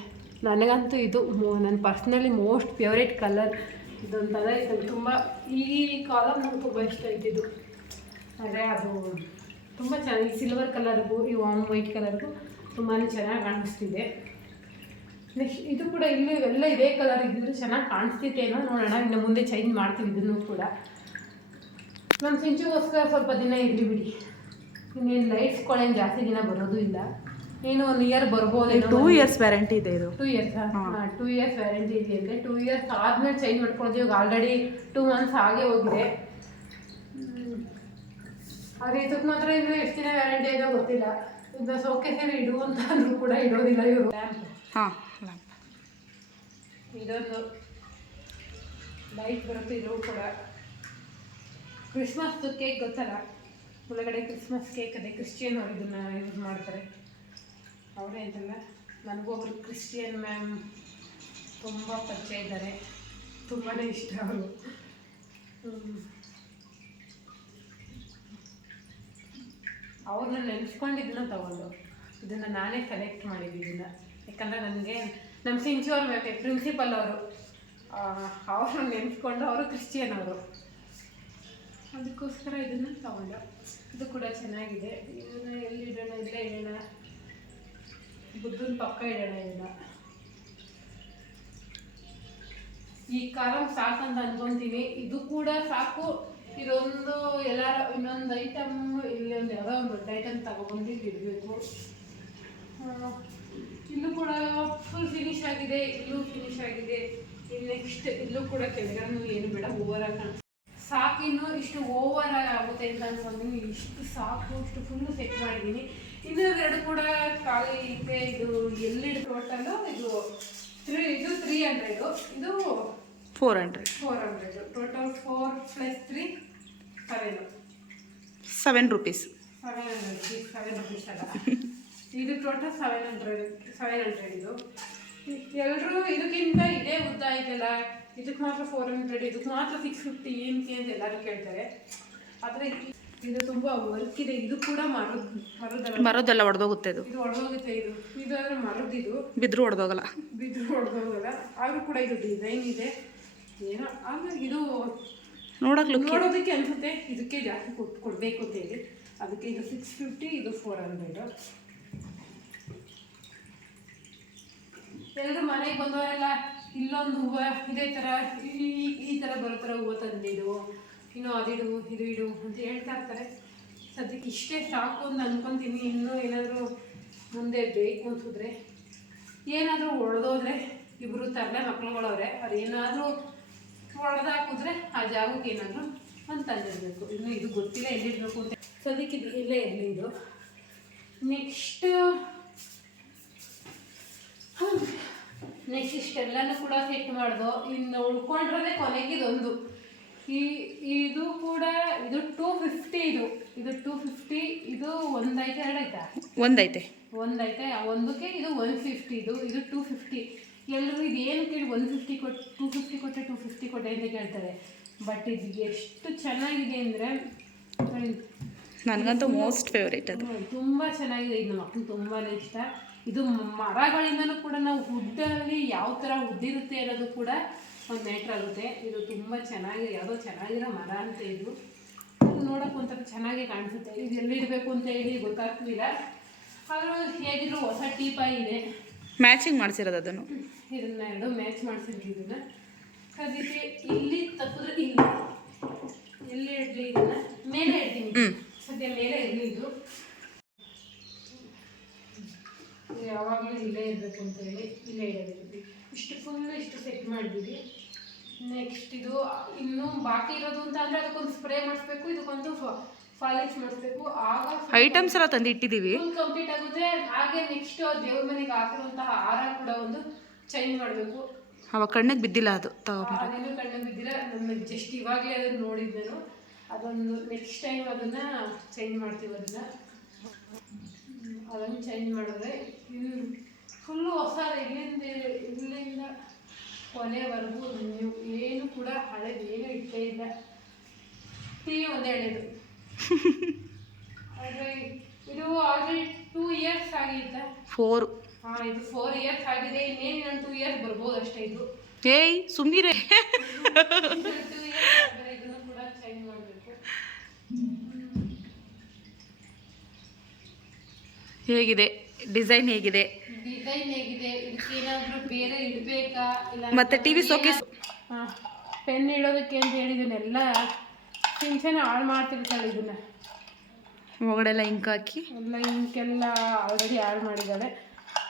ನನಗಂತೂ ಇದು ನನ್ನ ಪರ್ಸ್ನಲಿ ಮೋಸ್ಟ್ ಫೇವ್ರೇಟ್ ಕಲರ್ ಇದೊಂಥರ. ಇದು ತುಂಬ ಈ ಕಾಲಮ್ ನಂಗೆ ತುಂಬ ಇಷ್ಟ ಇದ್ದಿದ್ದು. ಆದರೆ ಅದು ತುಂಬ ಚೆನ್ನಾಗಿ ಸಿಲ್ವರ್ ಕಲರ್ಗೂ ಈ ವಾಮ್ ವೈಟ್ ಕಲರ್ಗೂ ತುಂಬಾ ಚೆನ್ನಾಗಿ ಕಾಣಿಸ್ತಿದೆ. ನೆಕ್ಸ್ಟ್ ಇದು ಕೂಡ ಇಲ್ಲಿ ಎಲ್ಲ ಇದೇ ಕಲರ್ ಇದ್ದಿದ್ರೆ ಚೆನ್ನಾಗಿ ಕಾಣಿಸ್ತಿತ್ತೇನೋ, ನೋಡೋಣ. ಇನ್ನು ಮುಂದೆ ಚೇಂಜ್ ಮಾಡ್ತೀವಿ ಇದನ್ನು ಕೂಡ. ನಮ್ಮ ಸಿಂಚುಗೋಸ್ಕರ ಸ್ವಲ್ಪ ದಿನ ಇರಲಿ ಬಿಡಿ. ಇನ್ನೇನು ಲೈಟ್ಸ್ಗಳೇನು ಜಾಸ್ತಿ ದಿನ ಬರೋದು ಇಲ್ಲ, ಏನು 1 ಇಯರ್ ಬರ್ಬೋದು. 2 years ವ್ಯಾರಂಟಿ ಇದೆ ಇದು. 2 years 2 years ವ್ಯಾರಂಟಿ ಇದೆ ಅಂದರೆ 2 years ಆದ್ಮೇಲೆ ಚೇಂಜ್ ಮಾಡ್ಕೊಳ್ತೀವಿ. ಇವಾಗ ಆಲ್ರೆಡಿ 2 months ಆಗೇ ಹೋಗಿದೆ. ಆದರೆ ಇದಕ್ಕೆ ಮಾತ್ರ ಇನ್ನು ಎಷ್ಟು ದಿನ ವ್ಯಾರಂಟಿ ಇದೋ ಗೊತ್ತಿಲ್ಲ. ಇದು ಸೌಕರ್ಯ ಇಡು ಅಂತ ಅಂದ್ರೂ ಕೂಡ ಇಡೋದಿಲ್ಲ ಇವರು. ಲ್ಯಾಂಪ್ ಇದೊಂದು ಲೈಟ್ ಬರುತ್ತೆ. ಇದು ಕೂಡ ಕ್ರಿಸ್ಮಸ್ ಕೇಕ್ ಗೊತ್ತಲ್ಲ, ಒಳಗಡೆ ಕ್ರಿಸ್ಮಸ್ ಕೇಕ್. ಅದೇ ಕ್ರಿಶ್ಚಿಯನ್ ಅವರು ಇದನ್ನು ಯೂಸ್ ಮಾಡ್ತಾರೆ. ಅವರೇ ಅಂತಲ್ಲ, ನನಗೊಬ್ಬರು ಕ್ರಿಶ್ಚಿಯನ್ ಮ್ಯಾಮ್ ತುಂಬ ಪರಿಚಯ ಇದ್ದಾರೆ, ತುಂಬಾ ಇಷ್ಟ ಅವರು. ಅವ್ರನ್ನ ನೆನೆಸ್ಕೊಂಡು ಇದನ್ನ ತಗೊಂಡು ಇದನ್ನು ನಾನೇ ಸೆಲೆಕ್ಟ್ ಮಾಡಿದ್ದೆ ಇದನ್ನು. ಯಾಕಂದರೆ ನನಗೆ ನಮ್ಮ ಸಿಂಚು ಅವ್ರ ಮ್ಯಾಮ್ ಪ್ರಿನ್ಸಿಪಲ್ ಅವರು, ಅವ್ರನ್ನ ನೆನೆಸ್ಕೊಂಡು ಅವರು ಕ್ರಿಶ್ಚಿಯನ್ ಅವರು, ಅದಕ್ಕೋಸ್ಕರ ಇದನ್ನು ತಗೊಂಡು. ಇದು ಕೂಡ ಚೆನ್ನಾಗಿದೆ. ಇದನ್ನು ಎಲ್ಲಿ ಇಡೋಣ, ಇಲ್ಲೇ ಇಡೋಣ, ಬುದ್ಧನ ಪಕ್ಕ ಇಡೋಣ. ಇದನ್ನು ಈ ಕಾಲಮ್ ಸಾಕಂತ ಅನ್ಕೊತೀನಿ. ಇದು ಕೂಡ ಸಾಕು. ಇದೊಂದು ಎಲ್ಲಾರ ಇನ್ನೊಂದು ಐಟಮ್ ಇಲ್ಲಿ ಒಂದು ಯಾವುದೋ ಒಂದು ದೊಡ್ಡ ಐಟಮ್ ತಗೊಬಂದು ಇಲ್ಲಿ ಇಡಬೇಕು. ಇಲ್ಲೂ ಕೂಡ ಫುಲ್ ಫಿನಿಶ್ ಆಗಿದೆ, ಇಲ್ಲೂ ಫಿನಿಶ್ ಆಗಿದೆ. ಇಲ್ಲಿ ನೆಕ್ಸ್ಟ್ ಇಲ್ಲೂ ಕೂಡ ಕೆಳಗಡೆ ಏನು ಬೇಡ, ಓವರ್ ಆಗಿ ಕಾಣಿಸ್ತು. ಸಾಕಿನ್ನು ಇಷ್ಟು ಓವರ್ ಆಗುತ್ತೆ ಅಂತ ಅನ್ಕೊಂಡಿನಿ. ಇಷ್ಟು ಸಾಕು, ಇಷ್ಟು ಫುಲ್ಲು ಸೆಟ್ ಮಾಡಿದ್ದೀನಿ. ಇನ್ನು 2 ಕೂಡ ಖಾಲಿ ಇದೆ. ಇದು ಎಲ್ಲಿಡು ಟೋಟಲು ಇದು 300, ಇದು 400. Total 4 + 3 7 rupees. 7 rupees ಅಲ್ಲ, ಇದು ಟೋಟಲ್ 700. ಇದು ಎಲ್ಲರೂ ಇದಕ್ಕಿಂತ ಇದೇ ಉದ್ದ ಇದೆಯಲ್ಲ, ಇದಕ್ಕೆ ಮಾತ್ರ 400, ಇದಕ್ಕೆ ಮಾತ್ರ 650 ಏನಕ್ಕೆ ಅಂತ ಎಲ್ಲರೂ ಕೇಳ್ತಾರೆ. ಆದರೆ ಇದು ತುಂಬ ವರ್ಕ್ ಇದೆ. ಇದು ಕೂಡ ಮರದೆಲ್ಲ ಒಡೆದೋಗುತ್ತೆ. ಇದು ಒಡೆದೋಗುತ್ತೆ. ಇದು ಆದರೆ ಮರದಿದು ಬಿದ್ದರೂ ಒಡೆದೋಗಲ್ಲ. ಆದರೂ ಕೂಡ ಇದು ಡಿಸೈನ್ ಇದೆ ಏನೋ. ಆಮೇಲೆ ಇದು ನೋಡೋದಕ್ಕೆ ಅನಿಸುತ್ತೆ ಇದಕ್ಕೆ ಜಾಸ್ತಿ ಕೊಡಬೇಕು ಅಂತ ಹೇಳಿ. ಅದಕ್ಕೆ ಇದು 650, ಇದು 400. ಎಲ್ಲರೂ ಮನೆಗೆ ಬಂದವರೆಲ್ಲ ಇಲ್ಲೊಂದು ಹೂವು ಇದೇ ಥರ ಈ ಥರ ಬರೋ ಥರ ಹೂವು ತಂದಿಡು, ಇನ್ನು ಅದಿಡು ಇದು ಇಡು ಅಂತ ಹೇಳ್ತಾ ಇರ್ತಾರೆ. ಸದ್ಯಕ್ಕೆ ಇಷ್ಟೇ ಸಾಕು ಅಂತ ಅನ್ಕೊತೀನಿ. ಇನ್ನೂ ಏನಾದರೂ ಮುಂದೆ ಬೇಕು ಅನ್ಸಿದ್ರೆ, ಏನಾದರೂ ಒಡೆದೋದ್ರೆ ಇಬ್ಬರು ತರಲೆ ಮಕ್ಳುಗಳವ್ರೆ, ಅದೇನಾದರೂ ಒಡೆದು ಹಾಕಿದ್ರೆ ಆ ಜಾಗಕ್ಕೆ ಏನಾದರೂ ಅಂತ ತಂದಿರಬೇಕು. ಇನ್ನು ಇದು ಗೊತ್ತಿಲ್ಲ ಎಲ್ಲಿಡಬೇಕು ಅಂತ. ಸದ್ಯಕ್ಕೆ ಇದು ಇಲ್ಲೇ ಇರಲಿ. ಇದು ನೆಕ್ಸ್ಟ್ ಇಷ್ಟೆಲ್ಲನೂ ಕೂಡ ಸೆಟ್ ಮಾಡ್ದು. ಇನ್ನು ಉಳ್ಕೊಂಡ್ರೆ ಕೊನೆಗೆ ಇದೊಂದು ಇದು ಕೂಡ ಇದು 250. ಇದು 250. ಇದು ಒಂದೈತೆ, ಎರಡೈತಾ? ಒಂದೈತೆ. ಒಂದಕ್ಕೆ ಇದು 150. ಇದು 250. ಎಲ್ಲರೂ ಇದೇನು ಕೇಳಿ 150 ಕೊಟ್ಟು 250 ಕೊಟ್ಟೆ ಅಂತ ಕೇಳ್ತಾರೆ. ಬಟ್ ಇದು ಎಷ್ಟು ಚೆನ್ನಾಗಿದೆ ಅಂದರೆ ನನಗಂತೂ ಮೋಸ್ಟ್ ಫೇವ್ರೇಟ್ ಅದು. ತುಂಬ ಚೆನ್ನಾಗಿದೆ, ಇದು ನಮ್ಮ ಮಕ್ಕಳು ತುಂಬಾ ಇಷ್ಟ. ಇದು ಮರಗಳಿಂದನೂ ಕೂಡ ನಾವು ವುಡ್ಡಲ್ಲಿ ಯಾವ ಥರ ವುಡ್ಡಿರುತ್ತೆ ಅನ್ನೋದು ಕೂಡ ಒಂದು ಮ್ಯಾಟ್ರ್ ಆಗುತ್ತೆ. ಇದು ತುಂಬ ಚೆನ್ನಾಗಿದೆ, ಯಾವುದೋ ಚೆನ್ನಾಗಿರೋ ಮರ ಅಂತ ಇದು ನೋಡೋಕೆ ಒಂಥರ ಚೆನ್ನಾಗಿ ಕಾಣಿಸುತ್ತೆ. ಇದು ಎಲ್ಲಿಡಬೇಕು ಅಂತ ಹೇಳಿ ಗೊತ್ತಾಗ್ತಿಲ್ಲ, ಆದರೂ ಹೇಗಿದ್ರು ಹೊಸ ಟೀಪಾಯಿ ಇದೆ, ಮ್ಯಾಚಿಂಗ್ ಮಾಡಿಸಿರೋದು ಅದನ್ನು. ಇದನ್ನ ಎರಡು ಮ್ಯಾಚ್ ಮಾಡಿಸಿದ್ವಿ. ಇದನ್ನು ಅದಕ್ಕೆ ಇಲ್ಲಿ ತಪ್ಪಿದ್ರೆ ಇಲ್ಲಿ ಎಲ್ಲಿ ಇಡಲಿ, ಇದನ್ನ ಮೇಲೆ ಇಡ್ತೀನಿ ಸದ್ಯ, ಮೇಲೆ ಇರಲಿ. ಇದು ಯಾವಾಗಲೂ ಇಲ್ಲೇ ಇರಬೇಕು ಅಂತ ಹೇಳಿ ಇಲ್ಲೇ ಇಡೋದಿದ್ವಿ. ಇಷ್ಟು ಸೆಟ್ ಮಾಡಿದ್ವಿ. ನೆಕ್ಸ್ಟ್ ಇದು ಇನ್ನೂ ಬಾಕಿ ಇರೋದು ಅಂತ ಅಂದರೆ ಅದಕ್ಕೊಂದು ಸ್ಪ್ರೇ ಮಾಡಿಸ್ಬೇಕು, ಇದಕ್ಕೊಂದು ಫಾಲಿಶ್ ಮಾಡಿಸ್ಬೇಕು. ಆಗ ಐಟಮ್ಸ್ ಎಲ್ಲ ತಂದು ಇಟ್ಟಿದ್ದೀವಿ, ಕಂಪ್ಲೀಟ್ ಆಗುತ್ತೆ. ಹಾಗೆ ನೆಕ್ಸ್ಟ್ ದೇವ್ರ ಮನೆಗೆ ಹಾಕಿರುವಂತಹ ಹಾರ ಕೂಡ ಒಂದು ಚೇಂಜ್ ಮಾಡಬೇಕು. ಅವಾಗ ಕಣ್ಣಿಗೆ ಬಿದ್ದಿಲ್ಲ ಅದು, ಅದೇನು ಕಣ್ಣಿಗೆ ಬಿದ್ದಿಲ್ಲ. ನಮಗೆ ಜಸ್ಟ್ ಇವಾಗಲೇ ಅದನ್ನು ನೋಡಿದ್ದೆನು. ಅದೊಂದು ನೆಕ್ಸ್ಟ್ ಟೈಮ್ ಅದನ್ನು ಚೇಂಜ್ ಮಾಡ್ತೀವಿ. ಅದನ್ನು ಚೇಂಜ್ ಮಾಡಿದ್ರೆ ಫುಲ್ಲು ಹೊಸ, ಇಲ್ಲಿಂದ ಕೊನೆವರೆಗೂ ನೀವು ಏನು ಕೂಡ ಹಳೇದು ಏನೂ ಇಟ್ಟೇ ಇಲ್ಲ. ಟಿವಿ ಒಂದೇ ಹಳೇದು. ಆದರೆ ಇದು ಆಲ್ರೆಡಿ 2 ಇಯರ್ಸ್ ಆಗಿದ್ದ. 4. ಹಾಂ, ಇದು 4 ಇಯರ್ಸ್ ಆಗಿದೆ. ಇನ್ನೇನು ನಾನು 2 ಇಯರ್ಸ್ ಬರ್ಬೋದು ಅಷ್ಟೇ. ಇದು ಏಯ್ ಸುಮ್ಮನಿರೇ. 2 ಇಯರ್ಸ್ ಆದರೆ ಇದನ್ನು ಕೂಡ ಚೇಂಜ್ ಮಾಡಬೇಕು. ಹೇಗಿದೆ ಡಿಸೈನ್, ಹೇಗಿದೆ ಇದಕ್ಕೇನಾದರೂ ಬೇರೆ ಇಡಬೇಕಾ, ಇಲ್ಲ ಮತ್ತೆ ಟಿವಿ ಸೋಕೇಸ್ ಪೆನ್ ಇಡೋದಕ್ಕೆ ಅಂತ ಹೇಳಿದನ್ನೆಲ್ಲ ಚಿಂಚೆನ ಹಾಳು ಮಾಡ್ತಿರ್ತಾಳೆ. ಇದನ್ನ ಒಳಗಡೆ ಎಲ್ಲ ಇಂಕ್ ಹಾಕಿ ಎಲ್ಲ ಇಂಕೆಲ್ಲ ಆಲ್ರೆಡಿ ಹಾಳು ಮಾಡಿದ್ದಾಳೆ.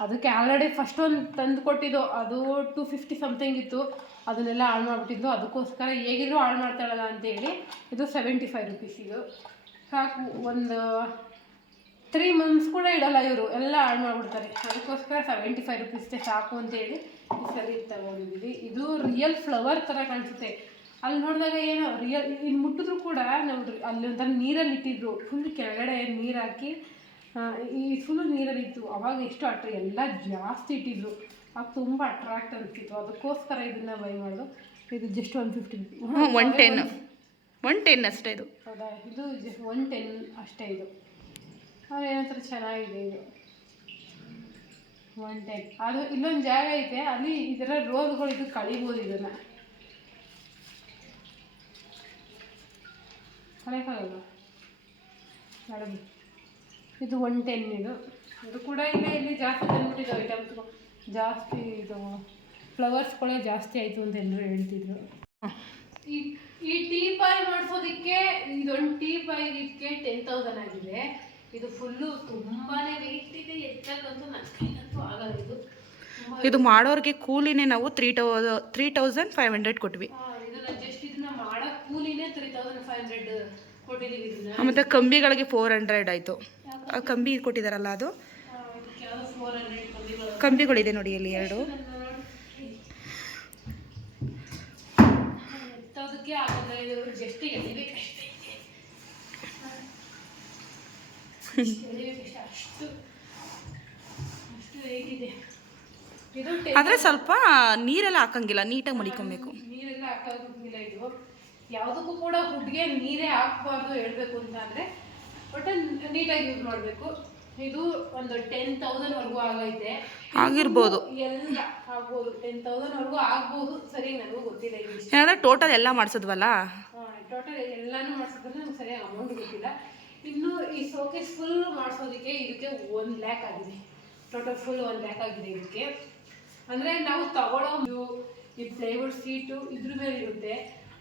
ಅದಕ್ಕೆ ಆಲ್ರೆಡಿ ಫಸ್ಟ್ ಒಂದು ತಂದು ಕೊಟ್ಟಿದ್ದು, ಅದು 250 ಸಮಥಿಂಗ್ ಇತ್ತು. ಅದನ್ನೆಲ್ಲ ಹಾಳು ಮಾಡಿಬಿಟ್ಟಿದ್ದು. ಅದಕ್ಕೋಸ್ಕರ ಹೇಗಿದ್ರು ಹಾಳು ಮಾಡ್ತಾಳಲ್ಲ ಅಂತೇಳಿ ಇದು 75 ರುಪೀಸ್. ಇದು ಸಾಕು, ಒಂದು 3 ಮಂತ್ಸ್ ಕೂಡ ಇಡಲ್ಲ ಇವರು, ಎಲ್ಲ ಹಾಳು ಮಾಡಿಬಿಡ್ತಾರೆ. ಅದಕ್ಕೋಸ್ಕರ 75 ರುಪೀಸ್ಗೆ ಸಾಕು ಅಂತೇಳಿ ಈ ಸರಿ ತಗೊಂಡಿದ್ದೀವಿ. ಇದು ರಿಯಲ್ ಫ್ಲವರ್ ಥರ ಕಾಣಿಸುತ್ತೆ. ಅಲ್ಲಿ ನೋಡಿದಾಗ ಏನೋ ರಿಯಲ್, ಇಲ್ಲಿ ಮುಟ್ಟಿದ್ರು ಕೂಡ ನಾವು ಅಲ್ಲಿ ಒಂಥರ ನೀರಲ್ಲಿ ಇಟ್ಟಿದ್ರು. ಫುಲ್ ಕೆಳಗಡೆ ನೀರು ಹಾಕಿ ಈ ಫುಲ್ಲು ನೀರಲ್ಲಿತ್ತು. ಅವಾಗ ಎಷ್ಟು ಎಲ್ಲ ಜಾಸ್ತಿ ಇಟ್ಟಿದ್ರು, ಆಗ ತುಂಬ ಅಟ್ರಾಕ್ಟ್ ಅನಿಸ್ತಿತ್ತು. ಅದಕ್ಕೋಸ್ಕರ ಇದನ್ನು ಬೈ ಮಾಡೋದು. ಇದು ಜಸ್ಟ್ 150 110 ಅಷ್ಟೇ. ಇದು ಹೌದಾ, ಇದು ಜಸ್ಟ್ 110 ಅಷ್ಟೇ. ಇದು ಏನಂತಾರೆ ಚೆನ್ನಾಗಿದೆ. ಇದು 110. ಅದು ಇಲ್ಲೊಂದು ಜಾಗ ಐತೆ, ಅಲ್ಲಿ ಇದರ ರೋಸ್ಗಳು ಇದು ಕಳಿಬೋದು. ಇದನ್ನು ಕಳೆಯೋಕ್ಕಾಗಲ್ಲ ಮೇಡಮ್. ಇದು 110. ಇದು ಕೂಡ ಇಲ್ಲಿ ಜಾಸ್ತಿ ತಂದುಬಿಟ್ಟಿದ್ದು ಐಟಮ್ಸ್ ಜಾಸ್ತಿ. ಇದು ಫ್ಲವರ್ಸ್ಗಳೇ ಜಾಸ್ತಿ ಆಯಿತು ಅಂತ ಎಲ್ಲರೂ ಹೇಳ್ತಿದ್ರು. ಈ ಟೀಪಾಯ್ ಮಾಡಿಸೋದಕ್ಕೆ ಇದೊಂದು ಟೀಪಾಯ್ಗೆ 10,000 ಆಗಿದೆ. ಇದು ಫುಲ್ಲು ತುಂಬಾ ವೆಯ್ಟ್ ಇದೆ, ಹೆಚ್ಚಾಗಂತೂ ನನಗಂತೂ ಆಗಲ್ಲ. ಇದು ಮಾಡೋರಿಗೆ ಕೂಲಿನೇ ನಾವು 3,500 ಕೊಟ್ವಿ. ಇದನ್ನ ಜಸ್ಟ್ ಇದನ್ನ ಮಾಡೋ ಕೂಲಿನೇ 3,500 ಕೊಟ್ಟಿದ್ದೀವಿ. ಇದನ್ನ ಮತ್ತು ಕಂಬಿಗಳಿಗೆ 400 ಆಯಿತು. ಆ ಕಂಬಿ ಕೊಟ್ಟಿದ್ದಾರಲ್ಲ, ಅದು ಕಂಬಿಗಳಿದೆ ನೋಡಿ ಇಲ್ಲಿ 2. ಎತ್ತೋದಕ್ಕೆ ಆಗಲ್ಲ, ಇದು ಜಸ್ಟ್ ಎಳಿಬೇಕಷ್ಟೇ. ಅಷ್ಟು ಹೇಗಿದೆ ಇದು. ಆದರೆ ಸ್ವಲ್ಪ ನೀರೆಲ್ಲ ಹಾಕಂಗಿಲ್ಲ, ನೀಟಾಗಿ ಮಡಿಕೊಬೇಕು. ನೀರೆಲ್ಲ ಹಾಕೋದಿಲ್ಲ. ಇದು ಯಾವುದಕ್ಕೂ ಕೂಡ ಹುಡ್ಗೆ ನೀರೇ ಹಾಕಬಾರ್ದು ಹೇಳ್ಬೇಕು ಅಂತ ಅಂದರೆ, ಒಟ್ಟು ನೀಟಾಗಿ ಯೂಸ್ ಮಾಡಬೇಕು. ಇದು ಒಂದು 10,000ವರೆಗೂ ಆಗೈತೆ. ಆಗಿರ್ಬೋದು, ಎಲ್ಲ ಆಗ್ಬೋದು, 10,000ವರೆಗೂ ಆಗ್ಬೋದು. ಸರಿ, ನನಗೂ ಗೊತ್ತಿಲ್ಲ. ಯಾಕಂದರೆ ಟೋಟಲ್ ಎಲ್ಲ ಮಾಡಿಸಿದ್ವಲ್ಲ, ಟೋಟಲ್ ಎಲ್ಲನೂ ಮಾಡಿಸಿದ್ರೆ ನಮ್ಗೆ ಸರಿಯಾಗಿ ಅಮೌಂಟ್ ಗೊತ್ತಿಲ್ಲ. ಇನ್ನು ಈ ಶೋಕೇಸ್ ಫುಲ್ ಮಾಡಿಸೋದಕ್ಕೆ ಇದಕ್ಕೆ 1 lakh ಆಗಿದೆ. ಟೋಟಲ್ ಫುಲ್ 1 lakh ಆಗಿದೆ ಇದಕ್ಕೆ. ಅಂದರೆ ನಾವು ತಗೊಳ್ಳೋ ಈ ಪ್ಲೈವುಡ್ ಸೀಟು ಇದ್ರ ಮೇಲೆ ಇರುತ್ತೆ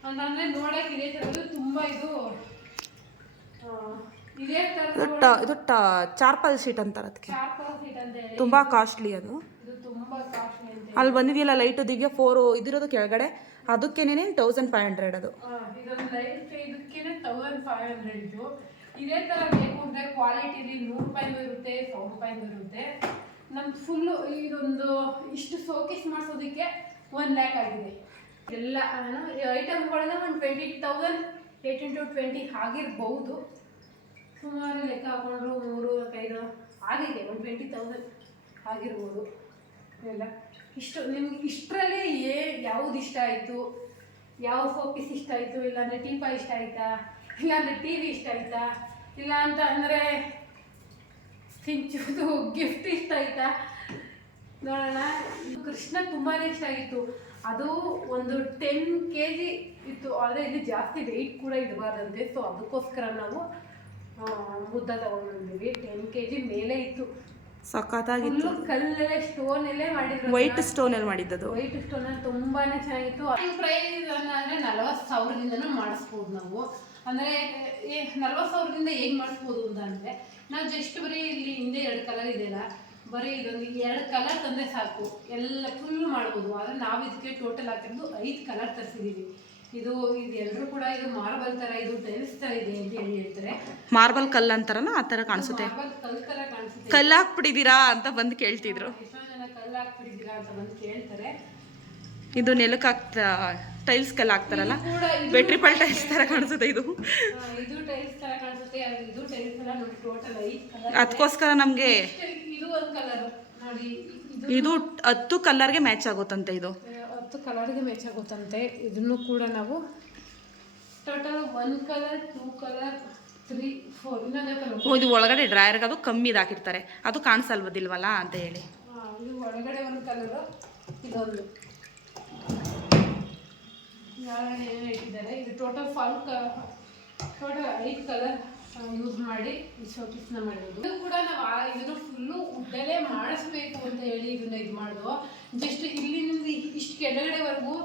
ಅಂತಂದರೆ ನೋಡೋಕೆ ಇದೇ ಥರದ್ದು ತುಂಬ ಇದು ಇದೇ ಥರ. ಇದು ಚಾರ್ಪಲ್ ಶೀಟ್ ಅಂತಾರೆ ಅದಕ್ಕೆ. ಚಾರ್ಪಲ್ ಸೀಟ್ ಅಂತ ಹೇಳಿ ತುಂಬ ಕಾಸ್ಟ್ಲಿ ಅದು. ಇದು ತುಂಬ ಕಾಸ್ಟ್ಲಿ ಅಂತ. ಅಲ್ಲಿ ಬಂದಿದೆಯಲ್ಲ ಲೈಟು ದಿವ್ಯ 4 ಇದಿರೋದು ಕೆಳಗಡೆ, ಅದಕ್ಕೇನೆ 1,500 ಅದು. ಇದೊಂದು ಲೈಟ್ ಇದಕ್ಕೇನೆ 1,500 ಇದು. ಇದೇ ಥರ ಬೇಕು ಅಂದರೆ ಕ್ವಾಲಿಟಿಲಿ 100 ರೂಪಾಯಿನೂ ಇರುತ್ತೆ, 100 ರೂಪಾಯಿನೂ ಇರುತ್ತೆ. ನಮ್ದು ಫುಲ್ಲು ಇದೊಂದು ಇಷ್ಟು ಶೋಕೇಸ್ ಮಾಡಿಸೋದಕ್ಕೆ 1 lakh ಆಗಿದೆ. ಎಲ್ಲ ಐಟಮ್ಗಳೆಲ್ಲ ಒಂದು 20,000, 18 to 20 ಆಗಿರ್ಬೋದು. ಸುಮಾರು ಲೆಕ್ಕ ಹಾಕೊಂಡ್ರು 3, 5 ಆಗಿದೆ. ಒಂದು 20,000 ಆಗಿರ್ಬೋದು ಎಲ್ಲ. ಇಷ್ಟು ನಿಮ್ಗೆ ಇಷ್ಟರಲ್ಲಿ ಯಾವುದು ಇಷ್ಟ ಆಯಿತು, ಯಾವ ಶೋಪೀಸ್ ಇಷ್ಟ ಆಯಿತು, ಇಲ್ಲಾಂದರೆ ಟೀಪಾಯ್ ಇಷ್ಟ ಆಯಿತಾ, ಇಲ್ಲಾಂದರೆ ಟಿ ವಿ ಇಷ್ಟ ಆಯಿತಾ, ಇಲ್ಲ ಅಂತ ಅಂದರೆ ಸಿಂಚುದು ಗಿಫ್ಟ್ ಇಷ್ಟ ಆಯ್ತಾ ನೋಡೋಣ. ಕೃಷ್ಣ ತುಂಬಾ ಇಷ್ಟ ಆಗಿತ್ತು. ಅದು ಒಂದು 10 kg ಇತ್ತು. ಆದರೆ ಇದು ಜಾಸ್ತಿ ವೆಯ್ಟ್ ಕೂಡ ಇಡಬಾರ್ದಂತೆ. ಸೊ ಅದಕ್ಕೋಸ್ಕರ ನಾವು ಮುದ್ದ ತಗೊಂಡ್ಬಂದಿವಿ. 10 kg ಮೇಲೆ ಇತ್ತು. ಸಖತ್ತಾಗಿತ್ತು. ಕಲ್ಲಲ್ಲೇ ಸ್ಟೋನಲ್ಲೇ ಮಾಡಿದ್ರು. ವೈಟ್ ಸ್ಟೋನಲ್ಲಿ ಮಾಡಿದ್ದದು. ವೈಟ್ ಸ್ಟೋನಲ್ಲಿ ತುಂಬಾನೇ ಚೆನ್ನಾಗಿತ್ತು. ಪ್ರೈಸ್ ಅಂದರೆ 40,000ದಿಂದನೂ ಮಾಡಿಸ್ಬೋದು ನಾವು. ಅಂದರೆ 40,000ದಿಂದ ಹೇಗೆ ಮಾಡಿಸ್ಬೋದು ಅಂತ ಅಂದರೆ ನಾವು ಜಸ್ಟ್ ಬರೀ ಇಲ್ಲಿ ಹಿಂದೆ 2 ಕಲರ್ ಇದೆಯಲ್ಲ, ಬರೀ ಇದೊಂದು 2 ಕಲರ್ ತಂದರೆ ಸಾಕು, ಎಲ್ಲ ಫುಲ್ ಮಾಡ್ಬೋದು. ಆದರೆ ನಾವು ಇದಕ್ಕೆ ಟೋಟಲ್ ಹಾಕಿದ್ದು 5 ಕಲರ್ ತರಿಸಿದ್ದೀವಿ. ಇದೆಲ್ಲರೂ ಕೂಡ ಇದು ಮಾರ್ಬಲ್ ಥರ, ಇದು ಟೈಲ್ಸ್ ಥರ ಇದೆ ಅಂತ ಹೇಳ್ತಾರೆ. ಮಾರ್ಬಲ್ ಕಲ್ಲು ಅಂತಾರಲ್ಲ ಆ ಥರ ಕಾಣಿಸುತ್ತೆ. ಮಾರ್ಬಲ್ ಕಲ್ಲು ಥರ ಕಾಣಿಸುತ್ತೆ. ಕಲ್ಲು ಹಾಕ್ಬಿಟ್ಟಿದ್ದೀರಾ ಅಂತ ಬಂದು ಕೇಳ್ತಿದ್ರು. ಎಷ್ಟೋ ಜನ ಕಲ್ಲು ಹಾಕ್ಬಿಟ್ಟಿದ್ದೀರಾ ಅಂತ ಬಂದು ಕೇಳ್ತಾರೆ. ಇದು ನೆಲಕ್ಕೆ ಟೈಲ್ಸ್ ಕಲ್ಲು ಹಾಕ್ತಾರಲ್ಲ, ಬೆಟ್ರಿಪಲ್ ಟೈಲ್ಸ್ ಥರ ಕಾಣಿಸುತ್ತೆ. ಇದು ಟೈಲ್ಸ್ ಥರ ಕಾಣಿಸುತ್ತೆ. ಇದು ಟೈಲ್ಸ್ ಎಲ್ಲ ನೋಡಿ ಟೋಟಲ್ 5 ಕಲರ್. ಅದಕ್ಕೋಸ್ಕರ ನಮಗೆ ಇದು ಒಂದು ಕಲರ್ ನೋಡಿ. ಇದು 10 ಕಲರ್ಗೆ ಮ್ಯಾಚ್ ಆಗುತ್ತಂತೆ. ಇದು 10 ಕಲರ್ಗೆ ಮ್ಯಾಚ್ ಆಗುತ್ತಂತೆ. ಇದನ್ನು ಕೂಡ ನಾವು ಟೋಟಲ್ 1 ಕಲರ್ 2 ಕಲರ್ 3 4 ಇನ್ನೊಂದೇ ಕಲರ್. ಇದು ಒಳಗಡೆ ಡ್ರಾಯರ್ಗೆ ಅದು ಕಮ್ಮಿ ಹಾಕಿರ್ತಾರೆ, ಅದು ಕಾಣಿಸಲ್ವದಿಲ್ವಲ್ಲ ಅಂತ ಹೇಳಿ. ಇದು ಒಳಗಡೆ 1 ಕಲರು, ಇದೊಂದು ಏನೇನು ಇಟ್ಟಿದ್ದಾರೆ. ಇದು ಟೋಟಲ್ 5 ಕಲರ್ ಯೂಸ್ ಮಾಡಿ ಈ ಶೋಕೇಸ್ನ ಮಾಡಿರೋದು. ಇದು ಕೂಡ ನಾವು ಇದನ್ನು ಫುಲ್ಲು ಉಡ್ಡಲ್ಲೇ ಮಾಡಿಸ್ಬೇಕು ಅಂತ ಹೇಳಿ ಇದನ್ನ ಇದು ಮಾಡೋದು. ಜಸ್ಟ್ ಇಲ್ಲಿಂದ ಇಷ್ಟು ಕೆಳಗಡೆವರೆಗೂ